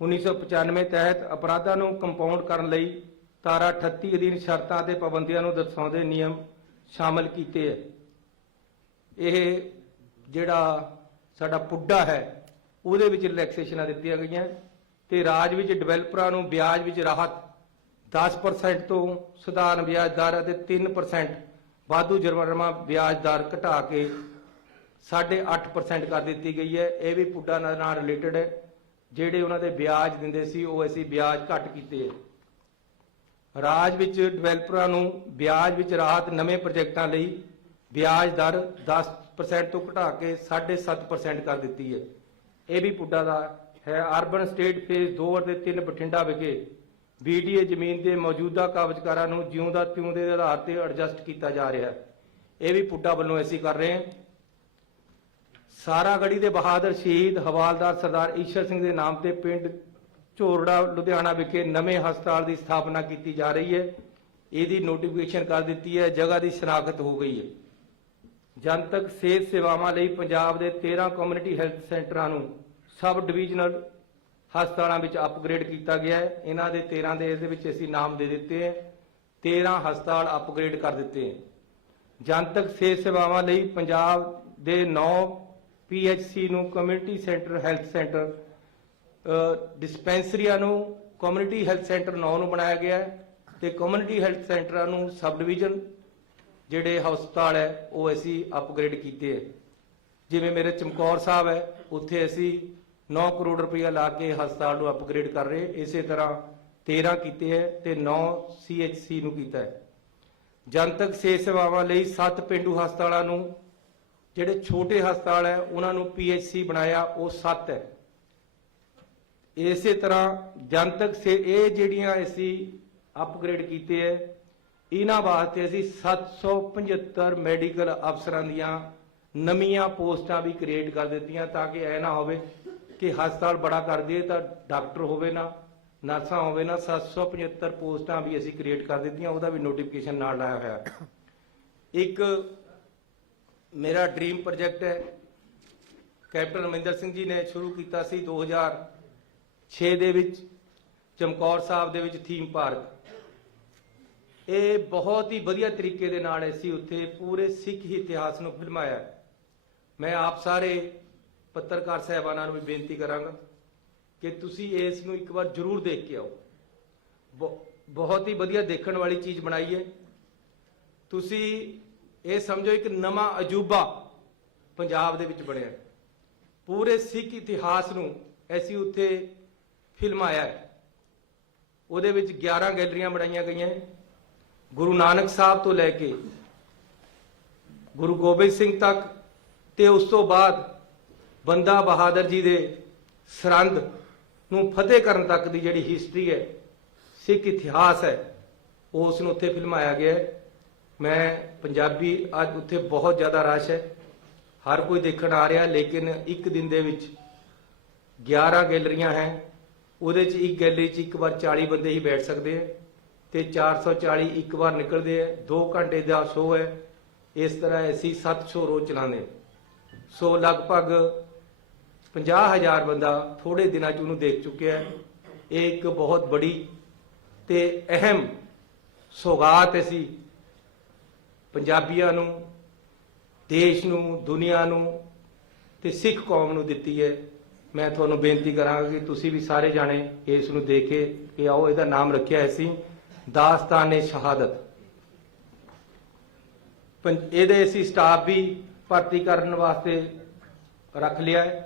1995 ਤਹਿਤ ਅਪਰਾਧਾਂ ਨੂੰ ਕੰਪਾਊਂਡ ਕਰਨ ਲਈ ਧਾਰਾ 38 ਅਧੀਨ ਸ਼ਰਤਾਂ ਅਤੇ ਪਾਬੰਦੀਆਂ ਨੂੰ ਦਰਸਾਉਂਦੇ ਨਿਯਮ ਸ਼ਾਮਲ ਕੀਤੇ ਹੈ। ਇਹ ਜਿਹੜਾ ਸਾਡਾ ਪੁੱਡਾ ਹੈ ਉਹਦੇ ਵਿੱਚ ਰਿਲੈਕਸੇਸ਼ਨਾਂ ਦਿੱਤੀਆਂ ਗਈਆਂ ਤੇ ਰਾਜ ਵਿੱਚ ਡਿਵੈਲਪਰਾਂ ਨੂੰ ਵਿਆਜ ਵਿੱਚ ਰਾਹਤ 10% ਤੋਂ ਸਧਾਰਨ ਵਿਆਜ ਦਰ ਅਤੇ 3% ਵਾਧੂ ਜੁਰਮਾਨਾ ਵਿਆਜ ਦਰ ਘਟਾ ਕੇ 8.5% ਕਰ ਦਿੱਤੀ ਗਈ ਹੈ। ਇਹ ਵੀ ਪੁੱਡਾ ਨਾਲ ਰਿਲੇਟਡ ਹੈ। ਜਿਹੜੇ ਉਹਨਾਂ ਦੇ ਵਿਆਜ ਦਿੰਦੇ ਸੀ ਉਹ ਅਸੀਂ ਵਿਆਜ ਘੱਟ ਕੀਤੇ ਹੈ। ਰਾਜ ਵਿੱਚ ਡਿਵੈਲਪਰਾਂ ਨੂੰ ਵਿਆਜ ਵਿੱਚ ਰਾਹਤ ਨਵੇਂ ਪ੍ਰੋਜੈਕਟਾਂ ਲਈ ਵਿਆਜ ਦਰ 10% ਤੋਂ ਘਟਾ ਕੇ 7.5% ਕਰ ਦਿੱਤੀ ਹੈ। ਇਹ ਵੀ ਪੁੱਡਾ ਦਾ ਹੈ। ਅਰਬਨ ਸਟੇਟ ਫੇਜ਼ 2 ਅਤੇ 3 ਬਠਿੰਡਾ ਵਿਖੇ BDA ਜ਼ਮੀਨ ਦੇ ਮੌਜੂਦਾ ਕਾਬਜ਼ਕਾਰਾਂ ਨੂੰ ਜਿਉਂ ਦਾ ਤਿਉਂ ਦੇ ਆਧਾਰ ਤੇ ਐਡਜਸਟ ਕੀਤਾ ਜਾ ਰਿਹਾ ਹੈ। ਇਹ ਵੀ ਪੁੱਡਾ ਵੱਲੋਂ ਅਸੀਂ ਕਰ ਰਹੇ ਹਾਂ। ਸਾਰਾਗੜੀ ਦੇ ਬਹਾਦਰ ਸ਼ਹੀਦ ਹਵਾਲਦਾਰ ਸਰਦਾਰ ਈਸ਼ਰ ਸਿੰਘ ਦੇ ਨਾਮ ਤੇ ਪਿੰਡ ਝੋਰੜਾ ਲੁਧਿਆਣਾ ਵਿਖੇ ਨਵੇਂ ਹਸਪਤਾਲ ਦੀ ਸਥਾਪਨਾ ਕੀਤੀ ਜਾ ਰਹੀ ਹੈ। ਇਹਦੀ ਨੋਟੀਫਿਕੇਸ਼ਨ ਕਰ ਦਿੱਤੀ ਹੈ, ਜਗ੍ਹਾ ਦੀ ਸ਼ਨਾਖਤ ਹੋ ਗਈ ਹੈ। ਜਨਤਕ ਸਿਹਤ ਸੇਵਾਵਾਂ ਲਈ ਪੰਜਾਬ ਦੇ 13 ਕਮਿਊਨਿਟੀ ਹੈਲਥ ਸੈਂਟਰਾਂ ਨੂੰ ਸਬ ਡਿਵੀਜ਼ਨਲ ਹਸਪਤਾਲਾਂ ਵਿੱਚ ਅਪਗ੍ਰੇਡ ਕੀਤਾ ਗਿਆ ਹੈ। ਇਹਨਾਂ ਦੇ 13 ਦੇ ਇਸ ਦੇ ਵਿੱਚ ਅਸੀਂ ਨਾਮ ਦੇ ਦਿੱਤੇ ਹੈ। 13 ਹਸਪਤਾਲ ਅਪਗ੍ਰੇਡ ਕਰ ਦਿੱਤੇ ਹੈ। ਜਨਤਕ ਸਿਹਤ ਸੇਵਾਵਾਂ ਲਈ ਪੰਜਾਬ ਦੇ 9 PHC ਨੂੰ ਕਮਿਊਨਿਟੀ ਸੈਂਟਰ ਹੈਲਥ ਸੈਂਟਰ, ਡਿਸਪੈਂਸਰੀਆਂ ਨੂੰ ਕਮਿਊਨਿਟੀ ਹੈਲਥ ਸੈਂਟਰ 9 ਨੂੰ ਬਣਾਇਆ ਗਿਆ ਹੈ ਤੇ ਕਮਿਊਨਿਟੀ ਹੈਲਥ ਸੈਂਟਰਾਂ ਨੂੰ ਸਬ ਡਿਵੀਜ਼ਨ ਜਿਹੜੇ ਹਸਪਤਾਲ ਹੈ ਉਹ ਅਸੀਂ ਅਪਗ੍ਰੇਡ ਕੀਤੇ ਹੈ। ਜਿਵੇਂ ਮੇਰੇ ਚਮਕੌਰ ਸਾਹਿਬ ਹੈ, ਉੱਥੇ ਅਸੀਂ 9 ਕਰੋੜ ਰੁਪਇਆ ਲਾ ਕੇ ਹਸਪਤਾਲ ਨੂੰ ਅਪਗ੍ਰੇਡ ਕਰ ਰਹੇ। ਇਸੇ ਤਰ੍ਹਾਂ 13 ਕੀਤੇ ਹੈ ਤੇ 9 CHC ਨੂੰ ਕੀਤਾ ਹੈ। ਜਨਤਕ ਸਿਹਤ ਸੇਵਾਵਾਂ ਲਈ 7 ਪਿੰਡੂ ਹਸਪਤਾਲਾਂ ਨੂੰ, ਜਿਹੜੇ ਛੋਟੇ ਹਸਪਤਾਲ ਹੈ ਉਹਨਾਂ ਨੂੰ PHC ਬਣਾਇਆ, ਉਹ 7 ਹੈ। ਇਸੇ ਤਰ੍ਹਾਂ ਜਨਤਕ ਇਹ ਜਿਹੜੀਆਂ ਅਸੀਂ ਅਪਗ੍ਰੇਡ ਕੀਤੇ ਹੈ, ਇਹਨਾਂ ਵਾਸਤੇ ਅਸੀਂ 775 ਮੈਡੀਕਲ ਅਫਸਰਾਂ ਦੀਆਂ ਨਵੀਆਂ ਪੋਸਟਾਂ ਵੀ ਕ੍ਰੀਏਟ ਕਰ ਦਿੱਤੀਆਂ, ਤਾਂ ਕਿ ਇਹ ਨਾ ਹੋਵੇ ਕਿ ਹਸਪਤਾਲ ਬੜਾ ਕਰ ਦਈਏ ਤਾਂ ਡਾਕਟਰ ਹੋਵੇ ਨਾ, ਨਰਸਾਂ ਹੋਵੇ ਨਾ 775 ਪੋਸਟਾਂ ਵੀ ਅਸੀਂ ਕ੍ਰੀਏਟ ਕਰ ਦਿੱਤੀਆਂ, ਉਹਦਾ ਵੀ ਨੋਟੀਫਿਕੇਸ਼ਨ ਨਾਲ ਲਾਇਆ ਹੋਇਆ। ਇੱਕ ਮੇਰਾ ਡ੍ਰੀਮ ਪ੍ਰੋਜੈਕਟ ਹੈ, ਕੈਪਟਨ ਅਮਰਿੰਦਰ ਸਿੰਘ ਜੀ ਨੇ ਸ਼ੁਰੂ ਕੀਤਾ ਸੀ 2006 ਦੇ ਵਿੱਚ ਚਮਕੌਰ ਸਾਹਿਬ ਦੇ ਵਿੱਚ ਥੀਮ ਪਾਰਕ। ਇਹ ਬਹੁਤ ਹੀ ਵਧੀਆ ਤਰੀਕੇ ਦੇ ਨਾਲ ਅਸੀਂ ਉੱਥੇ ਪੂਰੇ ਸਿੱਖ ਇਤਿਹਾਸ ਨੂੰ ਫਿਲਮਾਇਆ। ਮੈਂ ਆਪ ਸਾਰੇ ਪੱਤਰਕਾਰ ਸਾਹਿਬਾਨਾਂ ਨੂੰ ਵੀ ਬੇਨਤੀ ਕਰਾਂਗਾ ਕਿ ਤੁਸੀਂ ਇਸ ਨੂੰ ਇੱਕ ਵਾਰ ਜ਼ਰੂਰ ਦੇਖ ਕੇ ਆਓ। ਬਹੁਤ ਹੀ ਵਧੀਆ ਦੇਖਣ ਵਾਲੀ ਚੀਜ਼ ਬਣਾਈ ਹੈ। ਤੁਸੀਂ ਇਹ ਸਮਝੋ ਇੱਕ ਨਵਾਂ ਅਜੂਬਾ ਪੰਜਾਬ ਦੇ ਵਿੱਚ ਬਣਿਆ। ਪੂਰੇ ਸਿੱਖ ਇਤਿਹਾਸ ਨੂੰ ਅਸੀਂ ਉੱਥੇ ਫਿਲਮਾਇਆ ਹੈ। ਉਹਦੇ ਵਿੱਚ 11 ਗੈਲਰੀਆਂ ਬਣਾਈਆਂ ਗਈਆਂ। ਗੁਰੂ ਨਾਨਕ ਸਾਹਿਬ ਤੋਂ ਲੈ ਕੇ ਗੁਰੂ ਗੋਬਿੰਦ ਸਿੰਘ ਤੱਕ ਤੇ ਉਸ ਤੋਂ ਬਾਅਦ ਬੰਦਾ ਬਹਾਦਰ ਜੀ ਦੇ ਸਰਹੰਦ ਨੂੰ ਫਤਿਹ ਕਰਨ ਤੱਕ ਦੀ ਜਿਹੜੀ ਹਿਸਟਰੀ ਹੈ, ਸਿੱਖ ਇਤਿਹਾਸ ਹੈ, ਉਸ ਨੂੰ ਉੱਥੇ ਫਿਲਮਾਇਆ ਗਿਆ ਹੈ। ਮੈਂ ਪੰਜਾਬੀ ਅੱਜ ਉੱਥੇ ਬਹੁਤ ਜ਼ਿਆਦਾ ਰਸ਼ ਹੈ, ਹਰ ਕੋਈ ਦੇਖਣ ਆ ਰਿਹਾ, ਲੇਕਿਨ ਇੱਕ ਦਿਨ ਦੇ ਵਿੱਚ 11 ਗੈਲਰੀਆਂ ਹੈ। ਉਹਦੇ 'ਚ ਇੱਕ ਗੈਲਰੀ 'ਚ ਇੱਕ ਵਾਰ 40 ਬੰਦੇ ਹੀ ਬੈਠ ਸਕਦੇ ਹੈ ਤੇ 440 ਇੱਕ ਵਾਰ ਨਿਕਲਦੇ ਹੈ। 2 ਘੰਟੇ ਦਾ ਸ਼ੋਅ ਹੈ। ਇਸ ਤਰ੍ਹਾਂ ਅਸੀਂ 7 ਸ਼ੋਅ ਰੋਜ਼ ਚਲਾਉਂਦੇ। ਸੋ ਲਗਭਗ 50,000 ਬੰਦਾ ਥੋੜੇ ਦਿਨਾਂ 'ਚ ਉਹਨੂੰ ਦੇਖ ਚੁੱਕਿਆ ਹੈ। ਇਹ ਇੱਕ ਬਹੁਤ ਬੜੀ ਤੇ ਅਹਿਮ ਸੌਗਾਤ ਅਸੀਂ ਪੰਜਾਬੀਆਂ ਨੂੰ, ਦੇਸ਼ ਨੂੰ, ਦੁਨੀਆ ਨੂੰ ਤੇ ਸਿੱਖ ਕੌਮ ਨੂੰ ਦਿੱਤੀ ਹੈ। ਮੈਂ ਤੁਹਾਨੂੰ ਬੇਨਤੀ ਕਰਾਂਗਾ ਕਿ ਤੁਸੀਂ ਵੀ ਸਾਰੇ ਜਾਣੇ ਇਸ ਨੂੰ ਦੇਖੇ ਕਿ ਆਓ। ਇਹਦਾ ਨਾਮ ਰੱਖਿਆ ਅਸੀਂ ਦਾਸਤਾਨ-ਏ-ਸ਼ਹਾਦਤ। ਇਹਦੇ ਅਸੀਂ ਸਟਾਫ ਵੀ ਭਰਤੀ ਕਰਨ ਵਾਸਤੇ ਰੱਖ ਲਿਆ ਹੈ।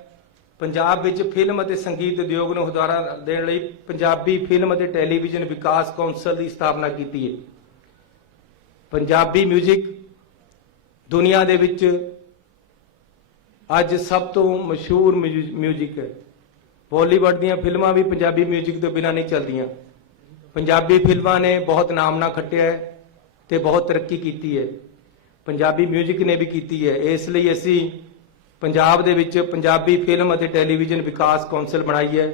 ਪੰਜਾਬ ਵਿੱਚ ਫਿਲਮ ਅਤੇ ਸੰਗੀਤ ਉਦਯੋਗ ਨੂੰ ਹੁਲਾਰਾ ਦੇਣ ਲਈ ਪੰਜਾਬੀ ਫਿਲਮ ਅਤੇ ਟੈਲੀਵਿਜ਼ਨ ਵਿਕਾਸ ਕੌਂਸਲ ਦੀ ਸਥਾਪਨਾ ਕੀਤੀ ਹੈ। ਪੰਜਾਬੀ ਮਿਊਜ਼ਿਕ ਦੁਨੀਆ ਦੇ ਵਿੱਚ ਅੱਜ ਸਭ ਤੋਂ ਮਸ਼ਹੂਰ ਮਿਊਜ਼ਿਕ ਹੈ। ਬਾਲੀਵੁੱਡ ਦੀਆਂ ਫਿਲਮਾਂ ਵੀ ਪੰਜਾਬੀ ਮਿਊਜ਼ਿਕ ਤੋਂ ਬਿਨਾਂ ਨਹੀਂ ਚੱਲਦੀਆਂ। ਪੰਜਾਬੀ ਫਿਲਮਾਂ ਨੇ ਬਹੁਤ ਨਾਮਣਾ ਖੱਟਿਆ ਹੈ ਤੇ ਬਹੁਤ ਤਰੱਕੀ ਕੀਤੀ ਹੈ। ਪੰਜਾਬੀ ਮਿਊਜ਼ਿਕ ਨੇ ਵੀ ਕੀਤੀ ਹੈ। ਇਸ ਲਈ ਅਸੀਂ ਪੰਜਾਬ ਦੇ ਵਿੱਚ ਪੰਜਾਬੀ ਫਿਲਮ ਅਤੇ ਟੈਲੀਵਿਜ਼ਨ ਵਿਕਾਸ ਕੌਂਸਲ ਬਣਾਈ ਹੈ।